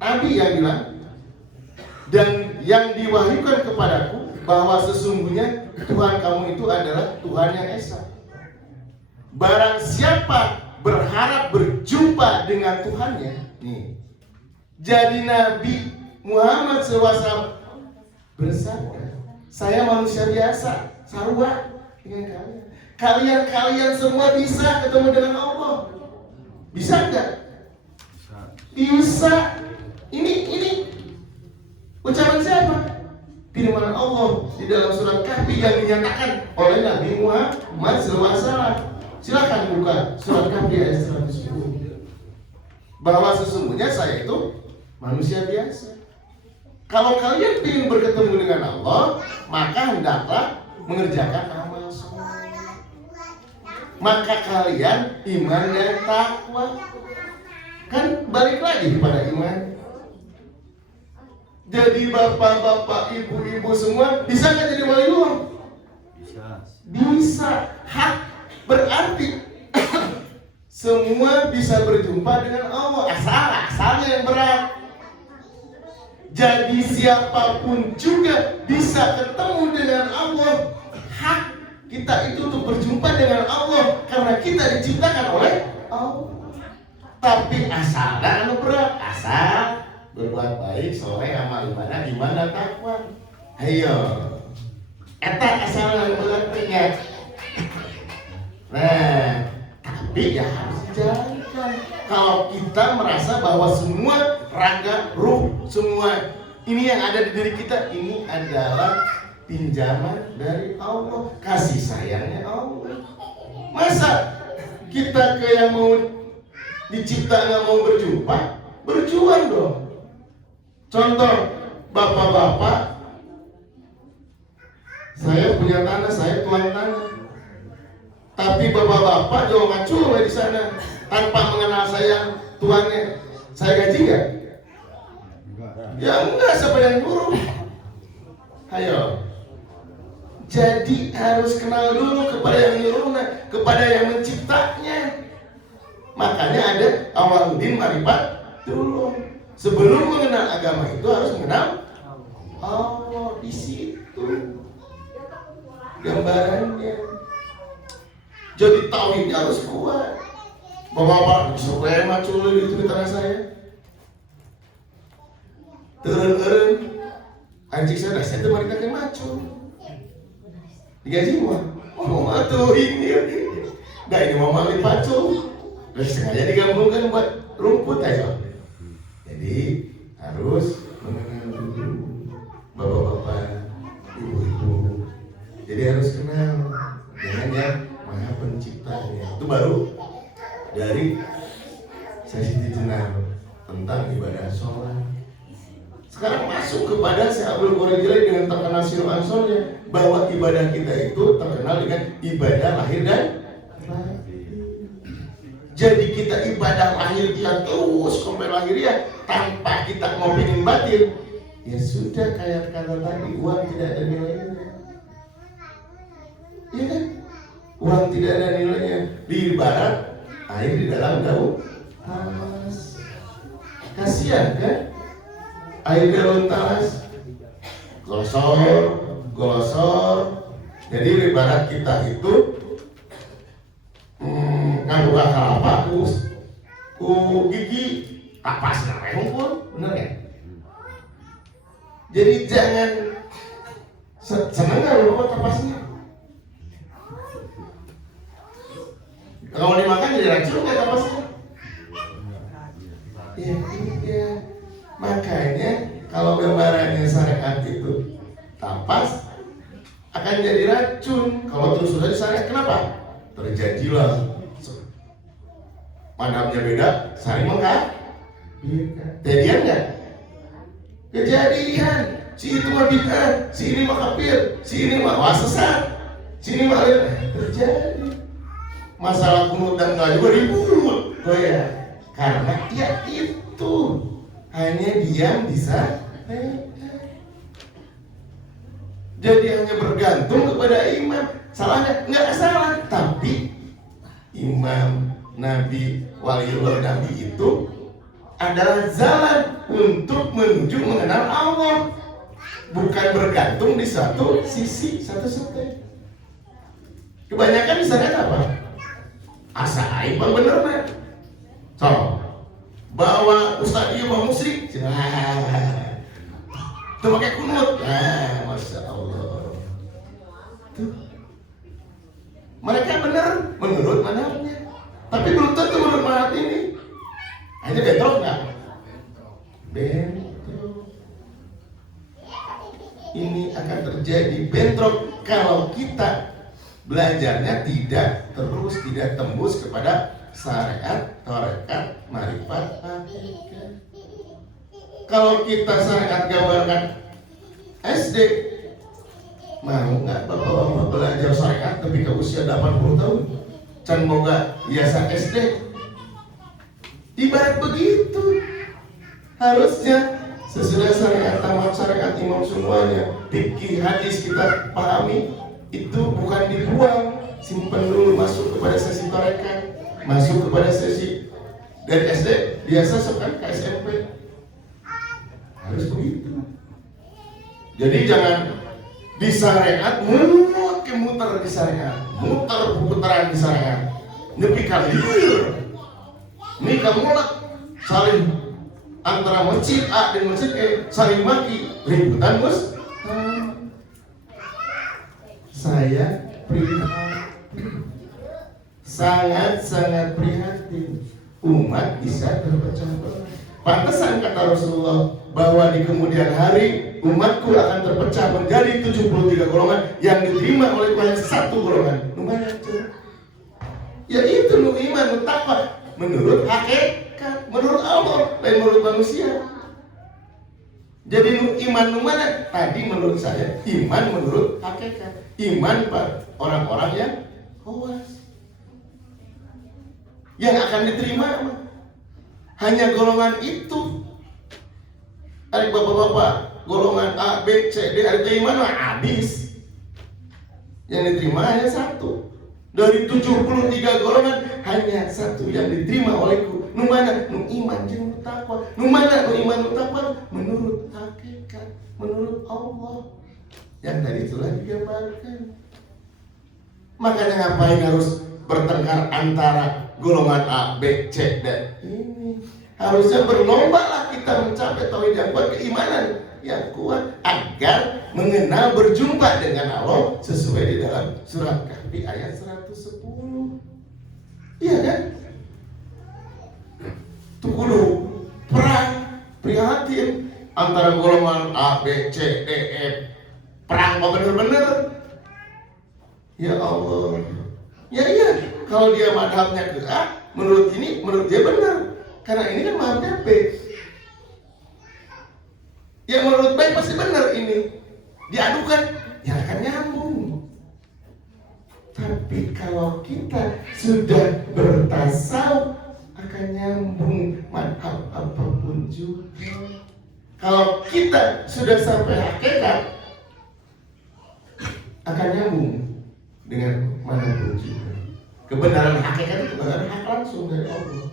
Nabi yang bilang. Dan yang diwahyukan kepadaku bahwa sesungguhnya Tuhan kamu itu adalah Tuhan yang esa. Barang siapa berharap berjumpa dengan Tuhannya, nih, jadi Nabi Muhammad SAW bersabda, saya manusia biasa, sarua dengan kalian. Kalian semua bisa ketemu dengan Allah. Bisa enggak? Bisa. Ini ucapan siapa? Firman Allah di dalam surat Kahfi yang dinyatakan oleh Nabi Muhammad SAW. Silakan buka surat Kahfi ayat 110. Bahwa sesungguhnya saya itu manusia biasa. Kalau kalian ingin bertemu dengan Allah, maka hendaklah mengerjakan amal soleh. Maka kalian iman dan takwa. Kan balik lagi pada iman. Jadi bapak-bapak, ibu-ibu semua bisa nggak jadi wali Allah? Bisa. Hak berarti semua bisa berjumpa dengan Allah, asalnya yang berat. Jadi siapapun juga bisa ketemu dengan Allah. Hak kita itu untuk berjumpa dengan Allah karena kita diciptakan oleh Allah. Tapi asalnya berat, asal berbuat baik, soleh, amal ibadah, gimana takwa. Ayo, eta asalnya berat ingat. Nah, tapi ya harus dijalankan. Kalau kita merasa bahwa semua raga, ruh, semua ini yang ada di diri kita ini adalah pinjaman dari Allah, kasih sayangnya Allah. Masa kita ke yang mau dicipta nggak mau berjumpa, berjuang dong. Contoh, bapak-bapak, saya punya tanah, saya tuan tanah. Tapi bapak-bapak jual macul di sana tanpa mengenal saya tuannya, saya gaji nggak? Ya enggak, siapa yang nyuruh? Ayo. Jadi harus kenal dulu kepada yang nyuruhnya, kepada yang menciptanya. Makanya ada awaludin marifat dulu. Sebelum mengenal agama itu harus mengenal Allah. Di situ gambarannya. Jadi tauhidnya harus kuat. Bapak-bapak supaya macul itu di tanah saya. Turun-turun anjing saya itu mari kita macul. Digaji mah. Oh, atuh ini. Nah, ini mau mali pacul. Terus sengaja digabungkan buat rumput aja. Jadi harus mengenal dulu bapak-bapak, ibu-ibu. Jadi harus kenal dengan yang Maha Penciptanya. Itu baru dari sesi jenar tentang ibadah sholat. Sekarang masuk kepada Syekh Abdul Qadir Jilani dengan terkenal Sirul Ansarnya, bahwa ibadah kita itu terkenal dengan ibadah lahir dan batin. Jadi kita ibadah lahir dia terus sampai lahir ya, tanpa kita mau pengen batin, ya sudah kayak kata tadi, uang tidak ada nilainya. Iya kan? Uang tidak ada nilainya. Di ibarat air di dalam daun talas. Kasihan kan? Air daun talas gosor. Jadi ibarat kita itu nganggo akal apa ku gigi tapas namanya pun bener ya. Jadi jangan seneng nggak bawa tapasnya. Kalau dimakan jadi racun nggak tapasnya? Ya iya. Makanya kalau gambarannya syariat itu tapas akan jadi racun kalau terus saja syariat. Kenapa? Terjadilah madhabnya beda, saling mengkah? Jadian nggak? Kejadian. Si itu mah bid'ah, si ini mah kafir, si ini mah sesat, si ini mah terjadi. Masalah kunut dan nggak juga ribut, oh ya, karena ya itu hanya diam bisa. Jadi hanya bergantung kepada imam. Salahnya nggak salah, tapi imam, nabi, waliullah nabi itu adalah jalan untuk menuju mengenal Allah, bukan bergantung di satu sisi, satu sisi. Kebanyakan di sana apa? Asa aib bener kan? So, bawa ustaz dia mau musrik, itu pakai kunut, masya Allah. Tuh. Mereka benar menurut manhajnya, tapi belum tentu menurut manhaj ini. Hanya bentrok nggak? Bentrok. Ini akan terjadi bentrok kalau kita belajarnya tidak tembus kepada syariat, tarekat, marifat, hakikat. Kalau kita syariat gambarkan SD, mau nggak bapak-bapak belajar syariat ketika usia 80 tahun? Can boga biasa SD. Ibarat begitu. Harusnya sesudah syariat tamat, syariat imam semuanya, fikih hadis kita pahami, itu bukan dibuang, simpan dulu masuk kepada sesi tarekat. masuk kepada sesi dari SD biasa kan ke SMP. Harus begitu. Jadi jangan di syariat muter di syariat, muter putaran di syariat. Nepi ka lieur. Ini kamu lah saling antara masjid A dan masjid E saling maki ributan bos. Saya prihatin, sangat prihatin umat bisa terpecah belah. Pantesan kata Rasulullah bahwa di kemudian hari umatku akan terpecah menjadi 73 golongan yang diterima oleh Tuhan satu golongan. Lumayan tuh. Ya itu nu iman, nu takwa menurut hakikat, menurut Allah dan menurut manusia. Jadi nu iman nu mana? Tadi menurut saya iman menurut hakikat. Iman pada orang-orang yang khawas. Yang akan diterima hanya golongan itu. Ada bapak-bapak golongan A, B, C, D, ada iman mah habis. Yang diterima hanya satu. Dari 73 golongan hanya satu yang diterima olehku. Nu mana? Nu iman jeung nu takwa. Nu mana? Nu iman nu takwa menurut hakikat, menurut Allah. Yang tadi itulah digambarkan. Makanya ngapain harus bertengkar antara golongan A, B, C, dan ini? Harusnya berlomba lah kita mencapai tauhid yang kuat, keimanan yang kuat agar mengenal berjumpa dengan Allah sesuai di dalam surat Kahfi ayat 110. Iya kan? Tuh kudu perang, prihatin antara golongan A, B, C, D, E. Perang kok bener-bener. Ya Allah. Ya iya, kalau dia madhabnya ke A, menurut dia benar. Karena ini kan madhabnya B. Ya menurut B pasti benar ini. Diadukan, ya akan nyambung. Tapi kalau kita sudah bertasawuf akan nyambung madhab apapun juga. Kalau kita sudah sampai hakikat akan nyambung dengan manapun juga. Kebenaran hakikat itu kebenaran hak langsung dari Allah.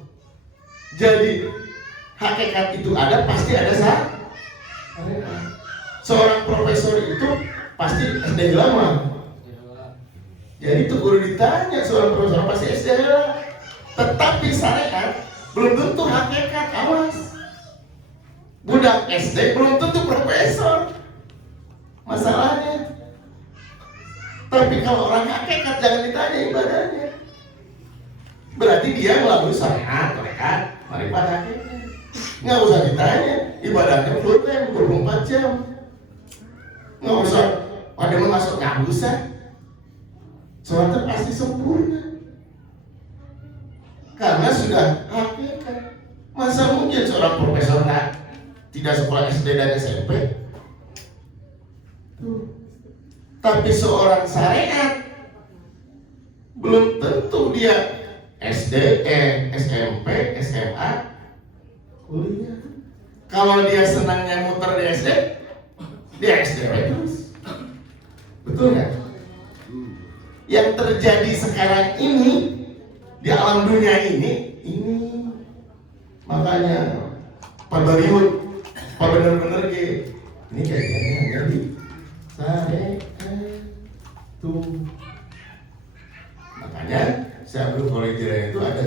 Jadi hakikat itu ada, pasti ada syariat. Seorang profesor itu pasti SD lama. Jadi itu guru ditanya seorang profesor pasti SD lama. Tetapi syariat belum tentu hakikat, awas. Budak SD belum tentu profesor. Masalahnya. Tapi kalau orang hakikat jangan ditanya ibadahnya. Berarti dia melalui syariat, mereka marifat hakikat. Nggak usah ditanya, ibadahnya full time, 24 jam. Nggak usah, pada masuk nggak usah. Sholatnya pasti sempurna. Karena sudah hakikat. Masa mungkin seorang profesor tidak sekolah SD dan SMP? Tuh. Tapi seorang syariat belum tentu dia SD, SMP, SMA, kuliah. Kalau dia senangnya muter di SD, dia SD terus. Betul nggak? Yang terjadi sekarang ini di alam dunia ini makanya Pak Bariut, Pak bener-bener ini kayaknya jadi syariat tuh. Makanya saya berkolej itu ada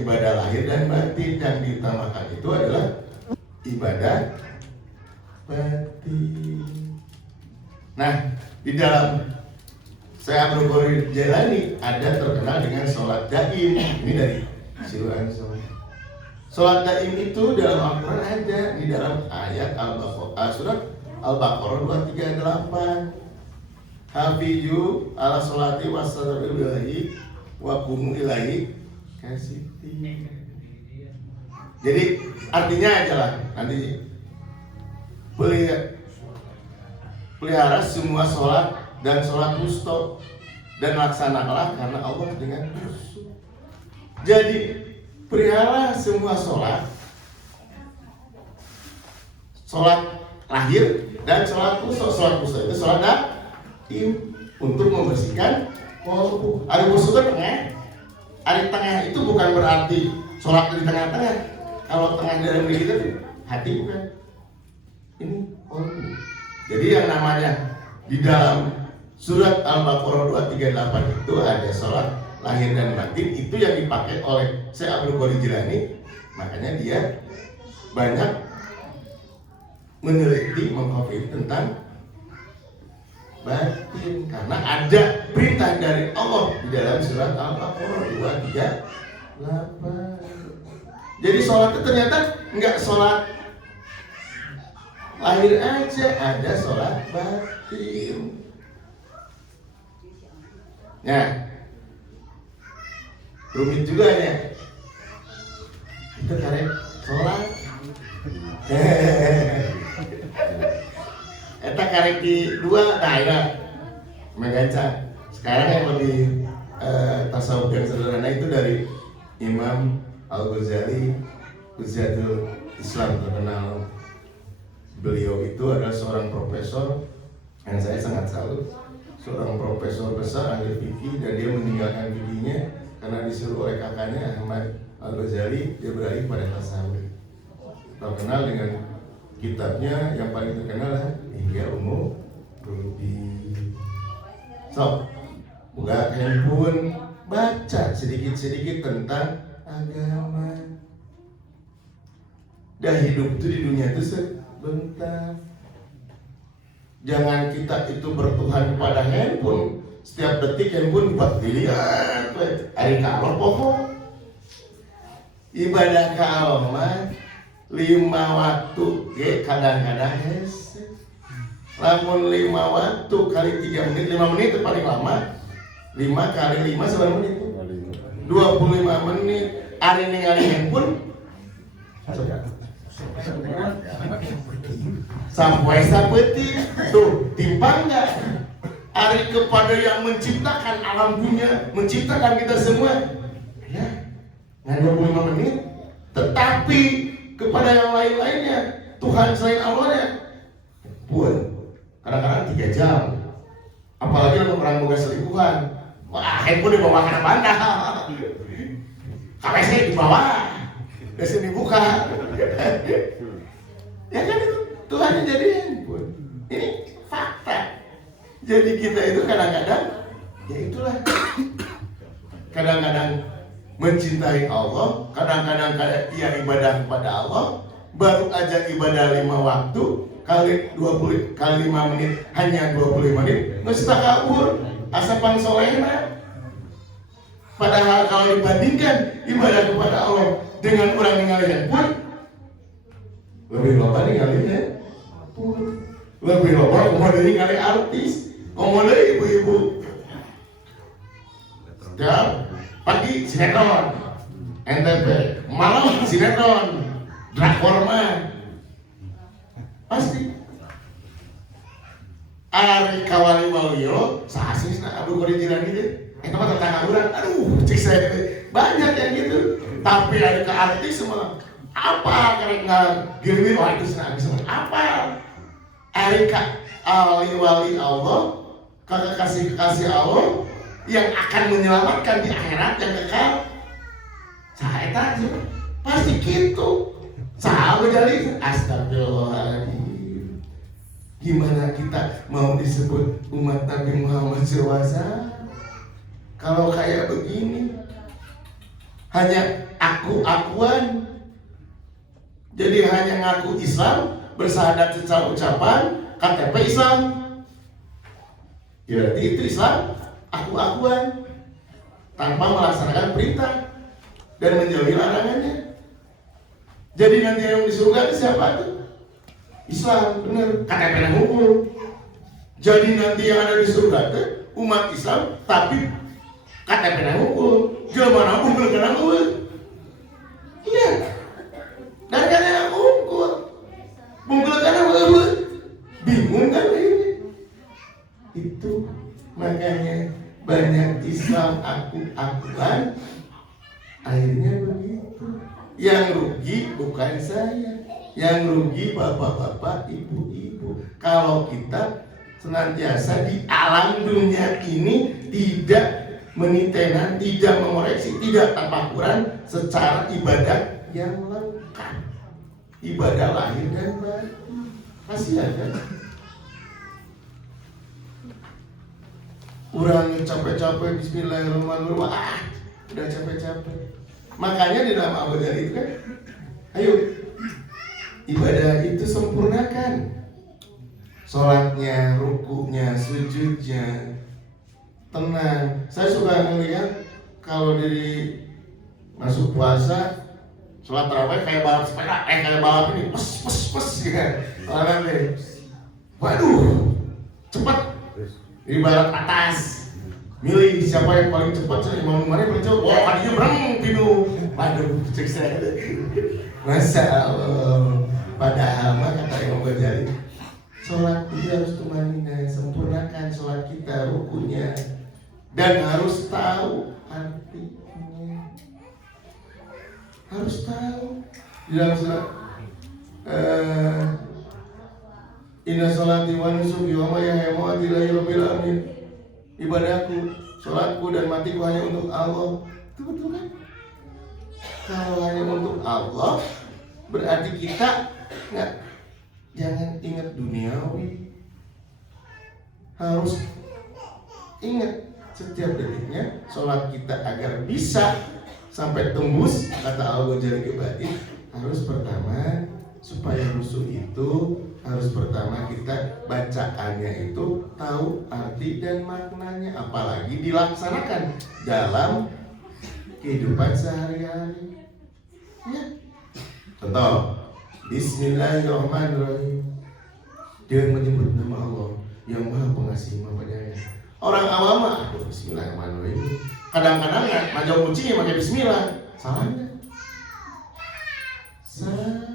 ibadah lahir dan batin. Yang diutamakan itu adalah ibadah batin. Nah, di dalam saya berkolej jalani ada terkenal dengan sholat daim. Ini dari Siluan. Sholat daim itu dalam Al-Quran ada di dalam ayat surat Al-Baqarah 238. Hafizu ala sholati wassalamu ilahi wa qumu ilahi kasiti. Jadi artinya aja lah nanti pelihara semua sholat dan sholat wusta dan laksanakanlah karena Allah dengan khusyuk. Jadi pelihara semua sholat lahir dan sholat wusta. Sholat wusta itu sholat untuk membersihkan kolbu. Ada wusta tengah Ari tengah itu bukan berarti sholat di tengah-tengah. Kalau tengah dalam diri kita hati bukan. Ini kolbu. Jadi yang namanya di dalam surat Al-Baqarah 238 itu ada sholat lahir dan batin, itu yang dipakai oleh Syekh Abdul Qadir Jilani. Makanya dia banyak meneliti, mengkafir tentang batin karena ada perintah dari Allah di dalam surat Al-Baqarah 238. Jadi sholat itu ternyata enggak sholat lahir aja, ada sholat batin. Nah, rumit juga ya. Kita karek sholat. Eta karek di dua daerah megaca. Sekarang yang lebih tasawuf yang sederhana itu dari Imam Al-Ghazali, Hujatul Islam terkenal. Beliau itu adalah seorang profesor yang saya sangat salut, seorang profesor besar ahli fikih, dan dia meninggalkan fikihnya karena disuruh oleh kakaknya Ahmad Al-Ghazali, dia beralih pada tasawuf. Terkenal dengan kitabnya yang paling terkenal Ihya Ulumuddin. So, buka handphone, baca sedikit-sedikit tentang agama. Dan hidup itu di dunia itu sebentar. Jangan kita itu bertuhan kepada handphone. Setiap detik handphone buat dilihat. Hari kalau pokok ibadah ke Allah 5 waktu kadang-kadang hese. Lamun 5 waktu kali 3 menit, 5 menit itu paling lama. 5 kali 5 seberapa menit? 25 menit. Hari ningali handphone sampai sapeti tuh timpang nggak? Hari kepada yang menciptakan alam dunia, menciptakan kita semua, ya, nggak 25 menit. Tetapi kepada yang lain-lainnya, Tuhan selain Allahnya, pun kadang-kadang 3 jam. Apalagi kalau orang boga selingkuhan, wah handphone di bawah karena bantah, KPC di bawah, di sini buka. Ya kan itu Tuhan yang jadi handphone. Ini fakta. Jadi kita itu kadang-kadang, ya itulah, kadang-kadang mencintai Allah, kadang-kadang ia ibadah kepada Allah, baru aja ibadah 5 waktu kali 20 kali 5 menit hanya 20 menit, mesti takabur, asapan solehna. Padahal kalau dibandingkan ibadah kepada Allah dengan orang ningali handphone, lebih loba ningali handphone, lebih loba komodasi ningali artis, komodasi ibu-ibu. Setiap pagi sinetron, NTV, malam sinetron, drakor mah pasti. Ari kawali waulio, sahasisna Abdul Qadir Jilani deh. Itu mah tetangga urang, aduh, cik saya banyak yang gitu. Tapi ada ke artis semua, apa karena gini, wah itu senang semua. Apa? Ari ka wali Allah, kakak kasih Allah yang akan menyelamatkan di akhirat yang kekal. Saya tadi pasti gitu. Saya jadi astagfirullahaladzim. Gimana kita mau disebut umat Nabi Muhammad SAW kalau kayak begini? Hanya aku-akuan. Jadi hanya ngaku Islam, bersahadat secara ucapan, KTP Islam. Ya, berarti itu Islam, aku-akuan, tanpa melaksanakan perintah dan menjauhi larangannya. Jadi nanti yang di surga itu siapa tuh? Islam, bener, KTP hukum. Jadi nanti yang ada di surga itu umat Islam, tapi KTP hukum. Gimana hukum karena hukum? Iya. Dan karena hukum, hukum karena hukum. Bingung kan ini? Itu makanya banyak Islam aku-akuan, akhirnya begitu. Yang rugi bukan saya, yang rugi bapak-bapak, ibu-ibu. Kalau kita senantiasa di alam dunia ini tidak menitenan, tidak mengoreksi, tidak tafakuran secara ibadah yang lengkap, ibadah lahir dan batin. Kasihan kan? Orang capek-capek Bismillahirrahmanirrahim, udah capek-capek. Makanya di dalam ibadah itu kan, ayo ibadah itu sempurnakan. Sholatnya, rukunya, sujudnya, tenang. Saya suka ngelihat kalau dari masuk puasa, sholat tarawih kayak balap sepeda, kayak balap ini, pes ya. Waduh, cepat. Ibarat atas, milih siapa yang paling cepat, saya mau mana paling cepat. Wah, tadinya berang tidur. Waduh, cek saya. Masya Allah. Padahal mah kata Imam Ghazali, sholat itu harus tumanina, sempurnakan sholat kita, rukunya, dan harus tahu artinya. Harus tahu. Di dalam sholat, inna sholati wa nusuki wa mahyaya wa mamati lillahi rabbil alamin. Ibadahku, sholatku dan matiku hanya untuk Allah. Itu betul kan? Kalau hanya untuk Allah, berarti kita jangan ingat duniawi. Harus ingat setiap detiknya sholat kita agar bisa sampai tembus kata Al-Ghazali ke batin. Harus pertama, supaya rusuh itu harus pertama kita bacaannya itu tahu arti dan maknanya, apalagi dilaksanakan dalam kehidupan sehari-hari. Ya. Contoh, Bismillahirrahmanirrahim. Dia menyebut nama Allah yang Maha Pengasih, Maha Penyayang. Orang awam mah, Bismillahirrahmanirrahim. Kadang-kadang majau kucing pakai Bismillah, salah nggak? Salah.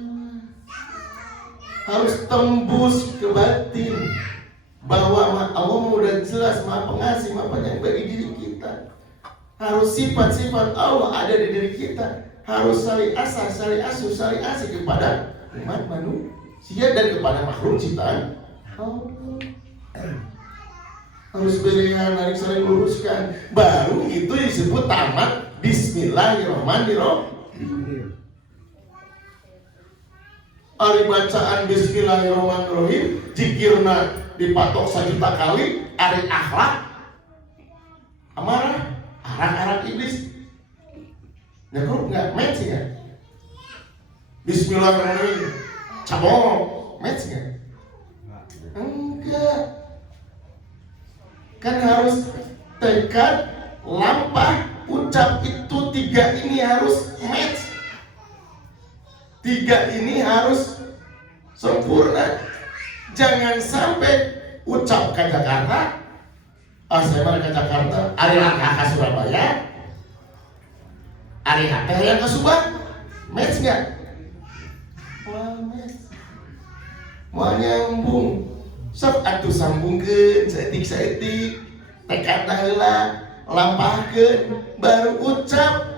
Harus tembus ke batin bahwa Allah udah jelas Maha Pengasih, Maha Penyayang bagi diri kita. Harus sifat-sifat Allah ada di diri kita. Harus saling asah, saling asuh, saling asih kepada umat manusia dan kepada makhluk ciptaan Allah. Harus berikan, harus saling luruskan. Baru itu disebut tamat Bismillahirrahmanirrahim. Ari bacaan Bismillahirrahmanirrahim, zikirna dipatok 1 juta kali, ari akhlak amarah, arak-arak iblis. Nyakrup nggak match ya? Bismillahirrahmanirrahim, cabong, match nggak? Enggak. Kan harus tekad, lampah, ucap itu 3 ini harus match. 3 ini harus sempurna. Jangan sampai ucap ke Jakarta, saya mana ke Jakarta, ari langkah ke Surabaya, ari hati yang ke Subang, match nggak? Wah, match. Mau nyambung, sok atuh sambungkeun, saetik, tekad heula, lampahkeun, baru ucap.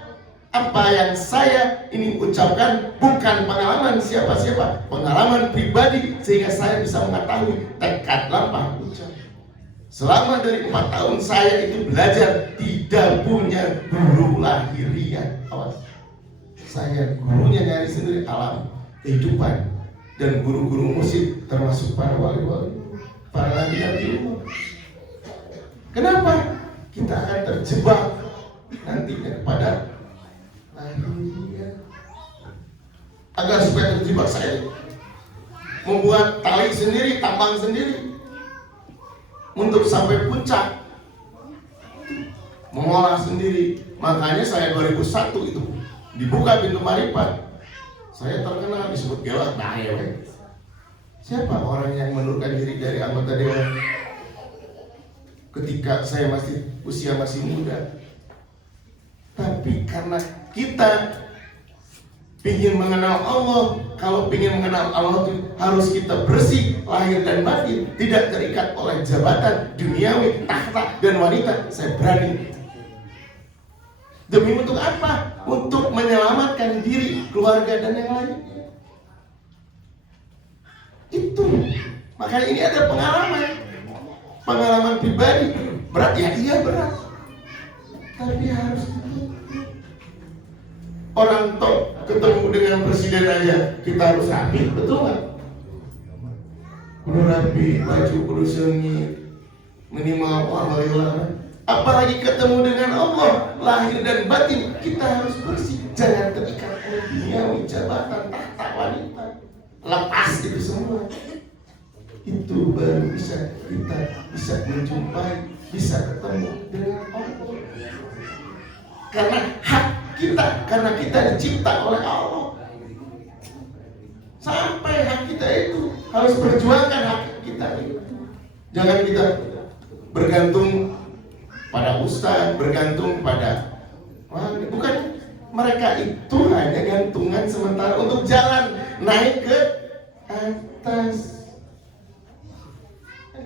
Apa yang saya ini ucapkan bukan pengalaman siapa-siapa, pengalaman pribadi, sehingga saya bisa mengetahui tekad lampah ucap. Selama dari 4 tahun saya itu belajar, tidak punya guru lahiriah. Awas, saya gurunya nyari sendiri, alam, kehidupan, dan guru-guru musik termasuk para wali-wali, para nabi-nabi. Kenapa? Kita akan terjebak nantinya kepada agar supaya terjebak saya membuat tali sendiri, tambang sendiri untuk sampai puncak, mengolah sendiri. Makanya saya 2001 itu dibuka pintu marifat, saya terkenal disebut gelak dahewe. Siapa orang yang mengundurkan diri dari anggota dewan ketika saya masih usia masih muda? Tapi karena kita ingin mengenal Allah, kalau ingin mengenal Allah itu harus kita bersih lahir dan batin, tidak terikat oleh jabatan duniawi, tahta dan wanita. Saya berani. Demi untuk apa? Untuk menyelamatkan diri, keluarga dan yang lain. Itu. Makanya ini ada pengalaman pribadi. Berat ya? Iya berat. tapi harus ditutup. Orang top ketemu dengan presiden aja kita harus rapi, betul nggak? Kudu rapi, baju kudu sengit, minimal alhamdulillah. Apalagi ketemu dengan Allah, lahir dan batin kita harus bersih. Jangan terikat oleh duniawi, jabatan, tahta, wanita. Lepas itu semua. Itu baru kita bisa menjumpai, bisa ketemu dengan Allah. Karena hak kita, karena kita dicipta oleh Allah. Sampai hak kita itu harus perjuangkan hak kita itu. Jangan kita bergantung pada ustaz, bergantung pada bukan, mereka itu hanya gantungan sementara untuk jalan naik ke atas.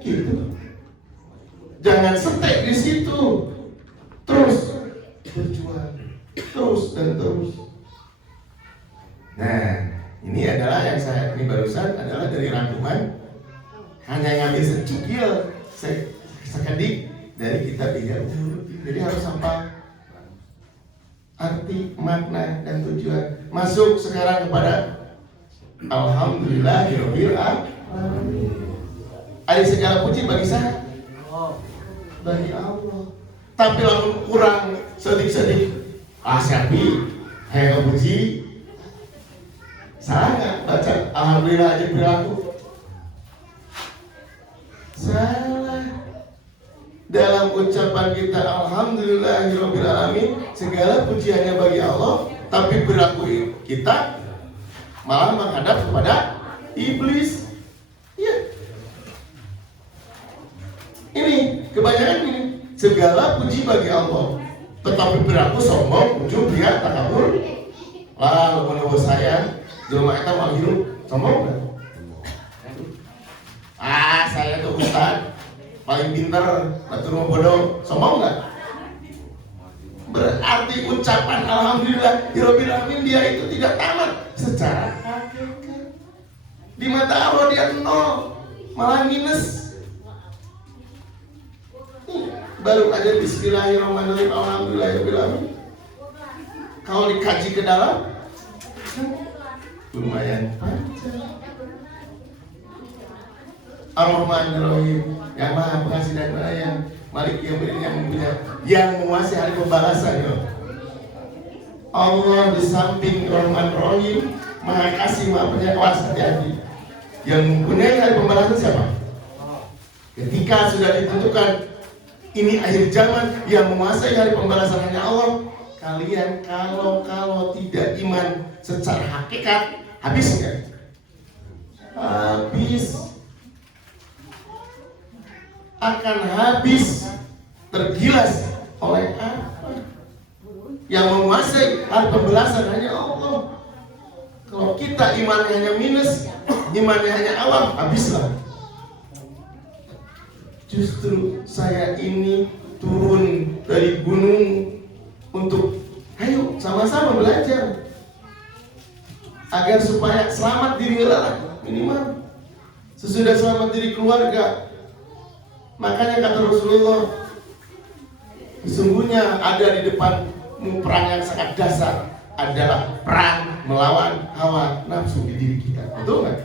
Gitu. Jangan setek di situ. Terus berjuang, terus dan terus. Nah, ini adalah yang saya ini barusan adalah dari rangkuman, hanya ngambil secukil, sekedik dari kitab Ihya Ulumuddin. Jadi harus sampai arti, makna, dan tujuan. Masuk sekarang kepada Alhamdulillahirabbil alamin. Ada segala puji bagi saya, bagi Allah. Tapi lalu kurang sedikit, asyafi, hanya puji. Salah nggak baca Alhamdulillah aja perilaku? Salah. Dalam ucapan kita Alhamdulillahirabbil alamin, segala pujiannya bagi Allah, tapi perilaku kita malah menghadap kepada iblis. Ya. Ini kebanyakan ini, segala puji bagi Allah, tetapi perilaku sombong, ujub, riya, takabur. Lah, menurut saya, jelema eta mah hirup sombong kan? Saya tuh ustaz paling pintar, batur bodoh, sombong nggak? Berarti ucapan Alhamdulillahirabbil alamin dia itu tidak tamat secara hakikat. Di mata Allah dia nol, malah minus. Baru aja Bismillahirrahmanirrahim, Alhamdulillahirabbil alamin. Kalau dikaji ke dalam, lumayan panjang. Ar-Rahmanir-Rahim, yang maha pengasih dan penyayang, Malik yang mempunyai, yang menguasai hari pembalasan. Ya. Allah di samping Rahman-Rahim, maha kasih, maha penyayang, hati-hati. Yang mempunyai hari pembalasan siapa? Ketika sudah ditentukan ini akhir zaman, yang menguasai hari pembalasan hanya Allah. Kalian kalau tidak iman secara hakikat, habis nggak? Habis. Akan habis, tergilas oleh apa? Yang menguasai hari pembalasan hanya Allah. Kalau kita imannya hanya minus, imannya hanya awam, habislah. Justru saya ini turun dari gunung untuk ayo sama-sama belajar agar supaya selamat diri lah minimal. Sesudah selamat diri keluarga. Makanya kata Rasulullah, sesungguhnya ada di depanmu perang yang sangat dasar, adalah perang melawan hawa nafsu di diri kita. Betul nggak?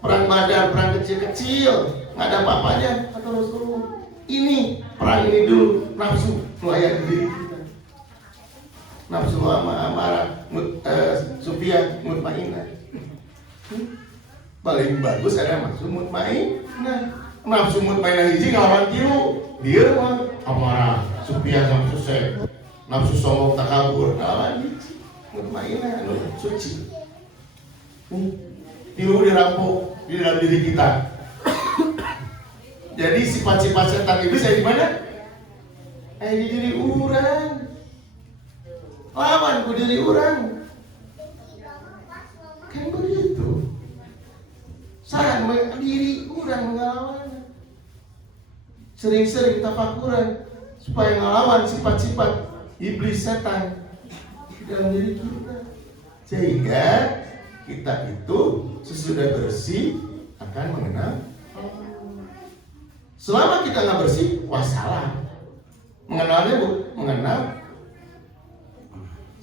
Perang Badar, perang kecil-kecil, nggak ada apa-apanya, kata Rasulullah. Ini perang ini dulu, nafsu melayani diri kita. Nafsu amarah, Sufyan, mutmainnah. Paling bagus ada nafsu mutmainnah. Nafsu mutmainnah hiji ngelawan tilu, dia mah amarah, Sufyan sama susah. Nafsu sombong takabur ngelawan hiji, mutmainnah suci. Tilu dirampok di dalam diri kita. Jadi sifat-sifat setan iblis ada di mana? Di diri orang. Lawan ku diri orang. Kan begitu. Saat diri orang mengelawan. Sering-sering tafakuran supaya ngelawan sifat-sifat iblis setan dalam diri kita. Sehingga kita itu sesudah bersih akan mengenal Allah. Selama kita nggak bersih, wassalam. Mengenalnya bu, mengenal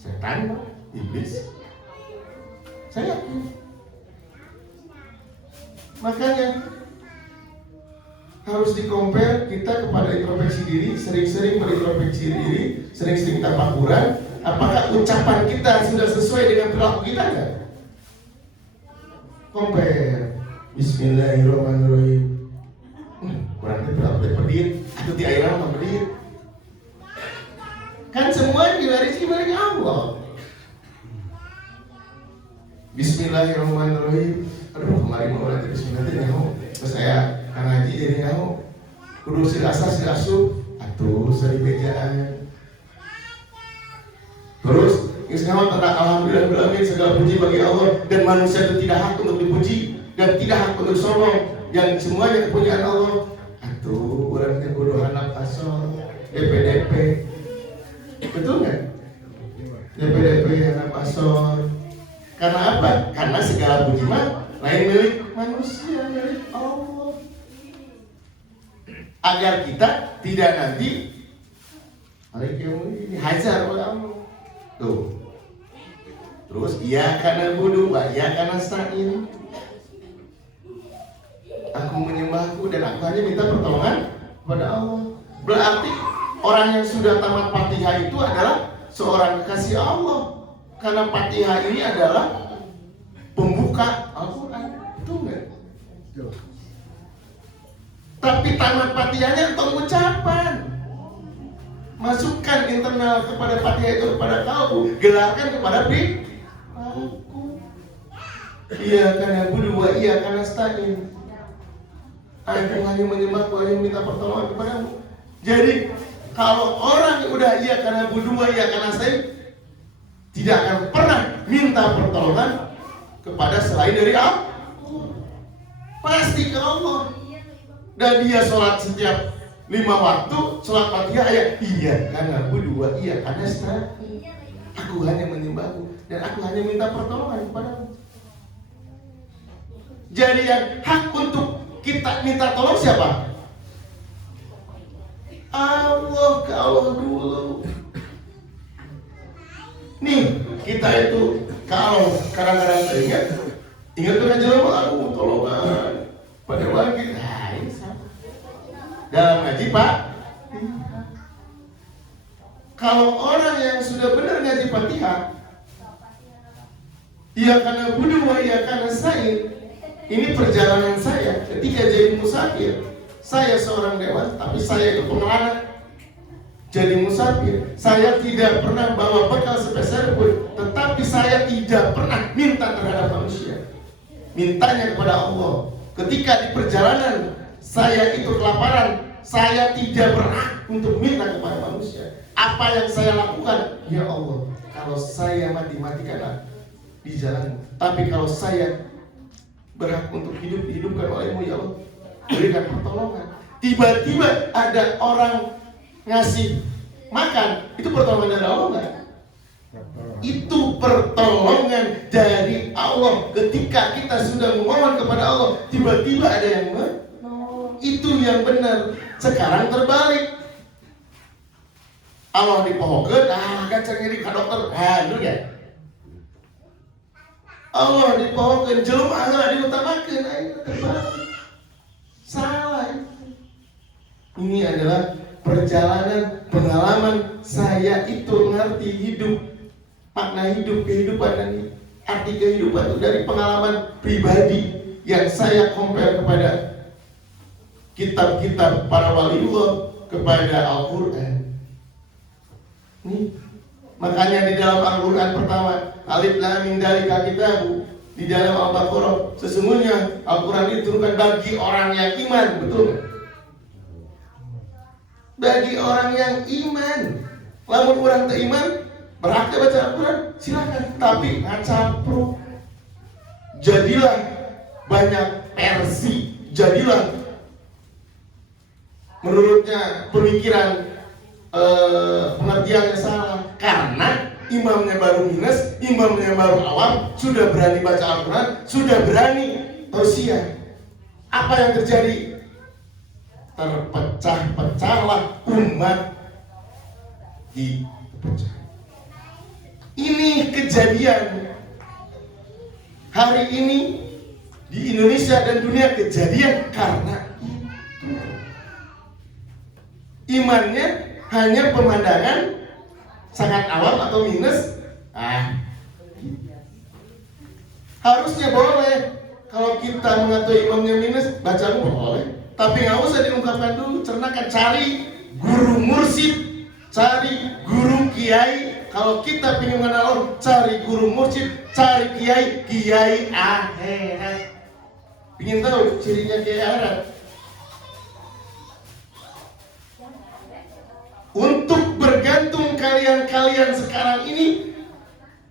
setan, iblis. Saya yakin. Makanya harus di-compare kita kepada introspeksi diri, sering-sering berintrospeksi diri, sering-sering tafakuran. Apakah ucapan kita sudah sesuai dengan perilaku kita enggak? Compare. Bismillahirrahmanirrahim. Berarti perilaku pedit, atau di air apa pedit? Kan semua diwarisi balik Allah. Bismillahirrahmanirrahim. Aduh, kemarin mau nanti bismillahirrahmanirrahim. Terus saya ngaji jadi ngamu. Kudu silasa silasu. Atuh seri bejaan. Terus Islam tentang alhamdulillah segala puji bagi Allah, dan manusia itu tidak hak untuk dipuji dan tidak hak untuk sombong, yang semuanya kepunyaan Allah. Atuh orang teh kudu handap asal DP. Betul nggak? DP handap asal. Karena apa? Karena segala puji mah lain milik manusia, milik Allah. Agar kita tidak nanti hajar oleh Allah. Tuh. Terus iya karena budu, iya karena stain. Aku menyembahku dan aku hanya minta pertolongan kepada Allah. Berarti orang yang sudah tamat Fatihah itu adalah seorang kekasih Allah. Karena Fatihah ini adalah pembuka Al-Quran. Betul nggak? Tapi tamat Fatihahnya untuk ucapan. Masukkan internal kepada Fatihah itu kepada kamu, gelarkan kepada aku. Iya karena budu wa iya karena stain. Aku hanya menyembah, aku hanya minta pertolongan kepadamu. Jadi kalau orang yang udah iya karena budu wa iya karena stain, tidak akan pernah minta pertolongan kepada selain dari Allah. Pasti ke Allah. Dan dia sholat setiap 5 waktu, sholat Fatihah ayat iya karena budu wa iya karena stain. Aku hanya menyembahmu dan aku hanya minta pertolongan kepadamu. Jadi yang hak untuk kita minta tolong siapa? Allah, ke Allah dulu. Nih, kita itu kalau kadang-kadang ingat dengan jelema, aduh tolongan pada wajib. Nah, ini sama. Dalam ngaji Pak, kalau orang yang sudah benar ngaji Fatihah, iya karena budu wa iya karena stain. Ini perjalanan saya ketika jadi musafir. Saya seorang dewasa, tapi saya itu pengelana. Jadi musafir, saya tidak pernah bawa bekal sepeser pun, tetapi saya tidak pernah minta terhadap manusia. Mintanya kepada Allah. Ketika di perjalanan saya itu kelaparan, saya tidak pernah untuk minta kepada manusia. Apa yang saya lakukan? Ya Allah, kalau saya mati-matikanlah di jalan. Tapi kalau saya berhak untuk hidup, dihidupkan olehmu ya Allah, berikan pertolongan. Tiba-tiba ada orang ngasih makan, itu pertolongan dari Allah nggak? Itu pertolongan dari Allah. Ketika kita sudah memohon kepada Allah, tiba-tiba ada yang menolong. Itu yang benar. Sekarang terbalik. Allah dipohokeun, kacang ini ke dokter, dulu ya. Allah dipohokeun, jelema heula diutamakeun, ayo terbalik. Salah. Ini adalah perjalanan pengalaman saya itu ngerti hidup, makna hidup, kehidupan, dan arti kehidupan itu dari pengalaman pribadi yang saya compare kepada kitab-kitab para waliullah, kepada Al-Quran. Nih, makanya di dalam Al-Quran pertama, Alif Lam Mim Dzalika Kitabu, di dalam Al-Baqarah, sesungguhnya Al-Quran itu diturunkan bagi orang yang iman, betul nggak? Bagi orang yang iman. Lamun orang beriman, berhak baca Al-Quran, silakan. Tapi ngacapruk. Jadilah banyak versi. Jadilah menurutnya pemikiran pengertiannya salah. Karena imamnya baru minus, imamnya baru awam, sudah berani baca Al-Quran, sudah berani tausiah. Apa yang terjadi? Terpecah-pecahlah umat dipercaya. Ini kejadian hari ini di Indonesia dan dunia, kejadian karena itu. Imannya hanya pemandangan sangat awam atau minus. Harusnya boleh. Kalau kita mengetahui imannya minus, baca boleh. Tapi nggak usah diungkapkan dulu. Cernakan, cari guru mursyid, cari guru kiai. Kalau kita ingin mengenal Allah, cari guru mursyid, cari kiai akhirat. Ingin tahu cirinya kiai akhirat? Untuk bergantung kalian sekarang ini,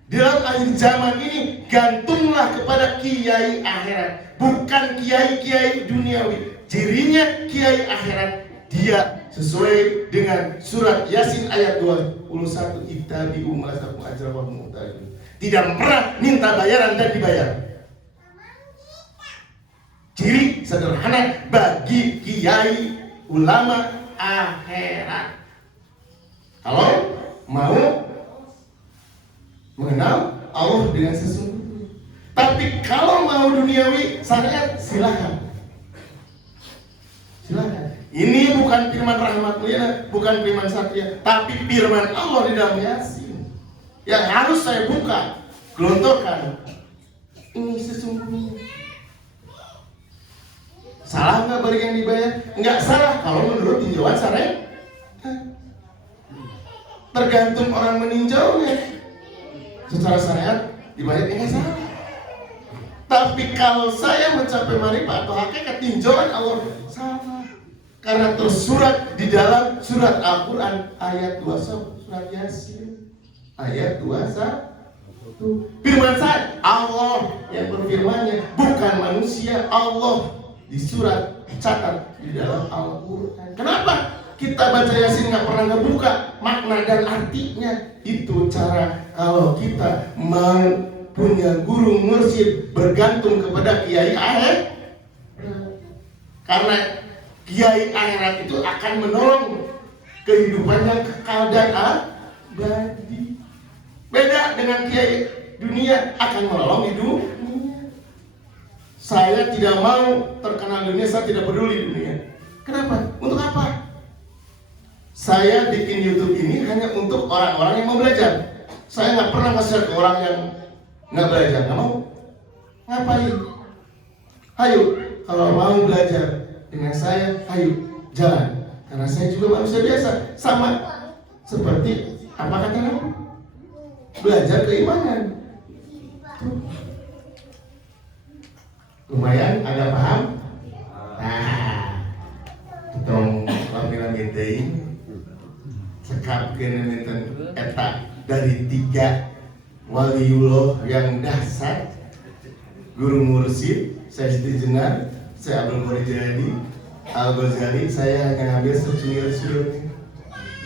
dalam akhir zaman ini, gantunglah kepada kiai akhirat, bukan kiai duniawi. Cirinya kiai akhirat, dia sesuai dengan surat Yasin ayat 21, ittabi'u ma lakum ajran wa mu'tadun. Tidak pernah minta bayaran dan dibayar. Ciri sederhana bagi kiai ulama akhirat. Kalau mau mengenal Allah dengan sesungguhnya. Tapi kalau mau duniawi, syariat, silakan. Ini bukan firman Rahmat Mulyana, bukan firman Satria, tapi firman Allah di dalam Yasin yang harus saya buka, gelontorkan. Ini sesungguhnya. Salah nggak balik yang dibayar? Nggak salah kalau menurut tinjauan syariat. Tergantung orang meninjaunya. Secara syariat dibayar nggak salah. Tapi kalau saya mencapai marifat atau hakikat tinjauan Allah, salah. Karena tersurat di dalam surat Al-Quran ayat 21, surat Yasin ayat 21. Firman saya, Allah yang berfirmannya, bukan manusia. Allah di surat catat di dalam Al-Quran. Kenapa kita baca Yasin nggak pernah ngebuka makna dan artinya? Itu cara kalau kita mau punya guru mursyid bergantung kepada kiai akhirat. Karena kiai akhirat itu akan menolong kehidupan yang kekal dan abadi. Beda dengan kiai dunia, akan menolong hidup. Saya tidak mau terkenal dunia, saya tidak peduli dunia. Kenapa? Untuk apa? Saya bikin YouTube ini hanya untuk orang-orang yang mau belajar. Saya nggak pernah nge-share ke orang yang nggak belajar, nggak mau. Ngapain? Ayo, kalau mau belajar dengan saya, ayo jalan. Karena saya juga manusia biasa, sama seperti apa kata Nabi, belajar keimanan. Lumayan agak paham. Tong lampiran deui sekapkeun menten eta dari 3 waliullah yang dahsyat, guru mursyid Syekh Jenar, saya Abdul Qadir Jalani, Al-Ghazali. Saya hanya ngambil secuil-cuil.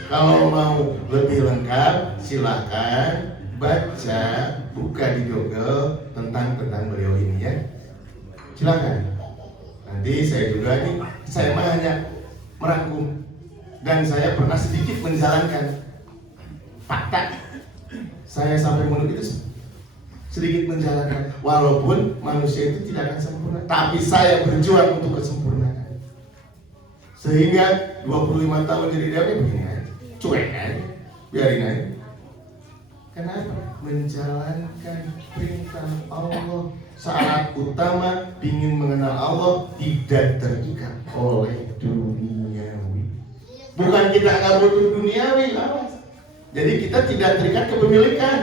Kalau mau lebih lengkap, silahkan baca, buka di Google tentang beliau ini ya. Silakan. Nanti saya juga nih, saya hanya merangkum dan saya pernah sedikit menjalankan fakta. Saya sampai mulut itu sedikit menjalankan, walaupun manusia itu tidak akan sempurna, tapi saya berjuang untuk kesempurnaan. Sehingga 25 tahun jadi dewa begini aja, cuek aja, biarin aja. Kenapa? Menjalankan perintah Allah. Syarat utama ingin mengenal Allah tidak terikat oleh duniawi. Bukan kita nggak butuh duniawi, jadi kita tidak terikat kepemilikan.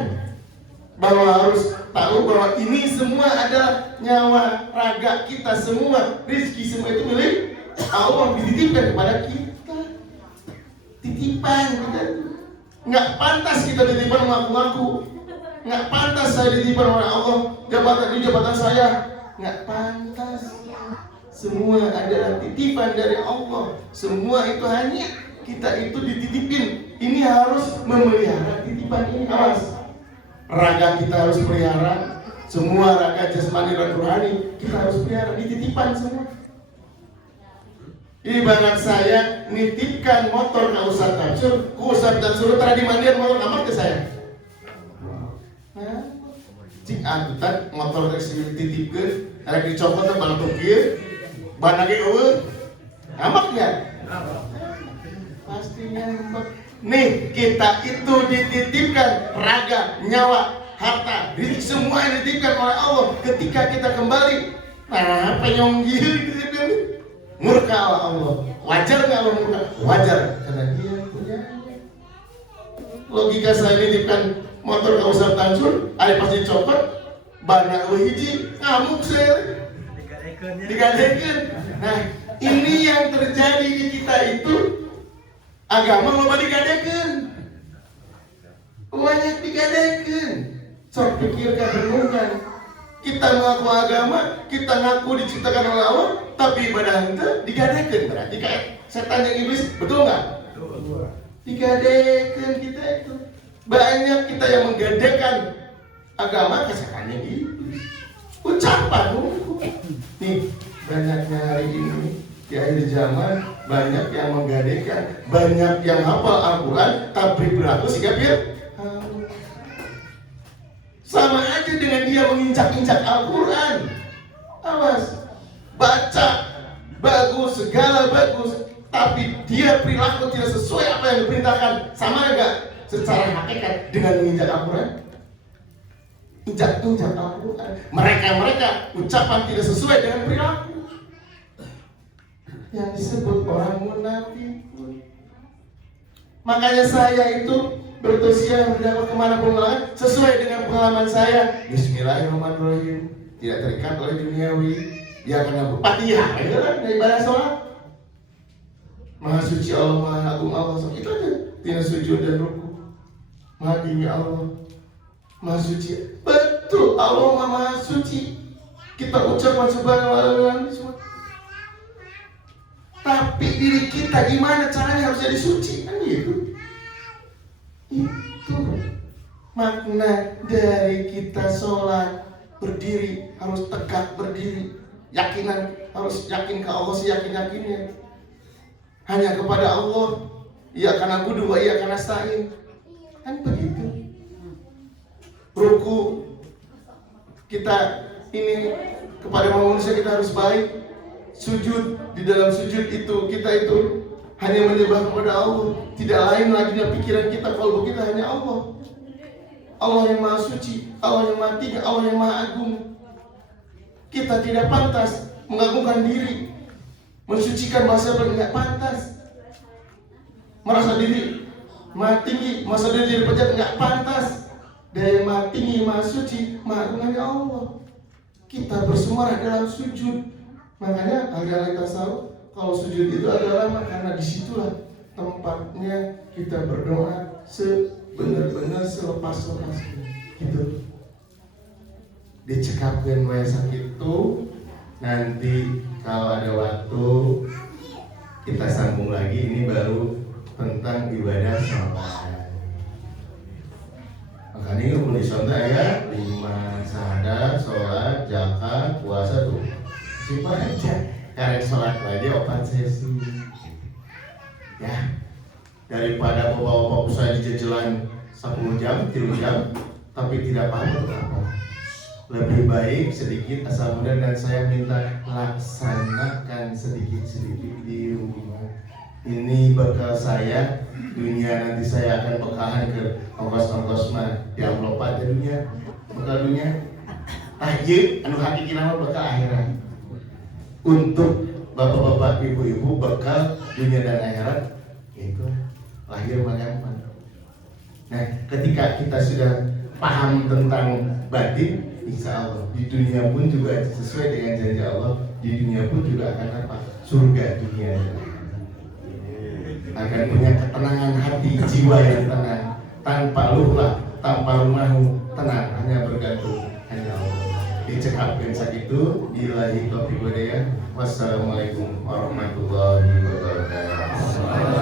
Bahwa harus tahu bahwa ini semua adalah nyawa, raga kita semua, rezeki semua itu milik Allah, dititipkan kepada kita. Titipan kita. Nggak pantas kita dititipkan ngaku-ngaku. Nggak pantas saya dititipkan oleh Allah, jabatan ini jabatan saya. Nggak pantas. Semua adalah titipan dari Allah. Semua itu hanya kita itu dititipin. Ini harus memelihara titipan ini. Awas. Raga kita harus pelihara. Semua raga jasmani dan rohani kita harus pelihara. Dititipan semua. Ibarat saya nitipkan motor ke Ustaz Tamsur, ku Ustaz Tamsur tadi mandian mau amat ke saya. Nah, cik angkutan motor rek dititipkeun, rek dicopot teh balatuk kieu, ban lagi eueuh. Amat ya? Pastinya amat. Nih, kita itu dititipkan raga, nyawa, harta, rizki semua yang dititipkan oleh Allah. Ketika kita kembali, nah penyonggil dititipkan, murka Allah. Wajar nggak Allah murka? Wajar, karena dia punya. Logika saya dititipkan motor ke Ustaz Tamsur, ada pasti copot, banyak hiji, ngamuk saya. Digadekeun. Nah, ini yang terjadi di kita itu. Agama loba digadekeun. Banyak digadekeun. Sok pikirkan renungkan. Kita mengaku agama, kita ngaku diciptakan oleh Allah, tapi ibadah henteu digadekeun. Berarti kayak setan yang iblis, betul enggak? Betul. Digadekeun kita itu. Banyak kita yang menggadekan agama ke setan yang iblis. Ucapan. Nih, banyaknya hari ini di akhir zaman banyak yang menggadekan, banyak yang hafal Al-Quran tapi berlaku si kafir. Sama aja dengan dia menginjak-injak Al-Quran. Awas, baca bagus, segala bagus, tapi dia perilaku tidak sesuai apa yang diperintahkan. Sama enggak secara hakikat dengan menginjak Al-Quran? Injak-injak Al-Quran. Mereka ucapan tidak sesuai dengan perilaku. Yang disebut orang munafik. Makanya saya itu berdosia mendapat kemanapun sesuai dengan pengalaman saya. Bismillahirrahmanirrahim. Tidak terikat oleh duniawi. Ya karena Fatihah, itu kan dari ibadah sholat. Maha suci Allah, Maha agung Allah. Itu aja. Tidak sujud dan ruku. Maha tinggi Allah, Maha suci. Betul, Allah Maha suci. Kita ucapkan subhanallah semua. Tapi diri kita gimana caranya harus jadi suci, kan gitu. Itu makna dari kita sholat, berdiri harus tegak berdiri, yakinan harus yakin ke Allah seyakin-yakinnya. Hanya kepada Allah, iya karena kudu, iya karena nasta'in. Kan begitu. Ruku kita ini kepada manusia kita harus baik. Sujud, di dalam sujud itu kita itu hanya menyembah kepada Allah, tidak lain lagi pikiran kita, kalbu kita hanya Allah. Allah yang maha suci, Allah yang maha tinggi, Allah yang maha agung. Kita tidak pantas mengagungkan diri, mensucikan bahasa tidak pantas. Merasa diri maha tinggi, merasa diri jadi pejabat tidak pantas. Dia yang maha tinggi, maha suci, maha agung hanya Allah. Kita bersemarah dalam sujud. Makanya ahli tasawuf kalau sujud itu adalah karena disitulah tempatnya kita berdoa sebenar-benar selepas-lepasnya gitu. Dicekapkan wae sakitu, nanti kalau ada waktu kita sambung lagi. Ini baru tentang ibadah sholat. Makanya ini contoh ya 5 syahadat, sholat, zakat, puasa tuh. Simpel aja, karena sholat aja 4 sesi. Ya, daripada bawa-bawa usaha di jalan 10 jam, 3 jam, tapi tidak paham untuk apa. Lebih baik sedikit asal mudah, dan saya minta laksanakan sedikit-sedikit di rumah. Ini bekal saya, dunia nanti saya akan bekalan ke ongkos-ongkos mah di amplop aja dunia, bekal dunia. Tahjud, anu hakiki nama bekal akhirat. Untuk bapak-bapak, ibu-ibu, bekal dunia dan akhirat, itu lahir bagaimana. Nah, ketika kita sudah paham tentang batin, insya Allah di dunia pun juga sesuai dengan janji Allah, di dunia pun juga akan apa? Surga dunia. Akan punya ketenangan hati, jiwa yang tenang, tanpa lupa, tanpa rumahu, tenang, hanya bergantung hanya Allah. Dicekapkan sakitu, billahi taufiq wal hidayah. Wassalamualaikum warahmatullahi wabarakatuh.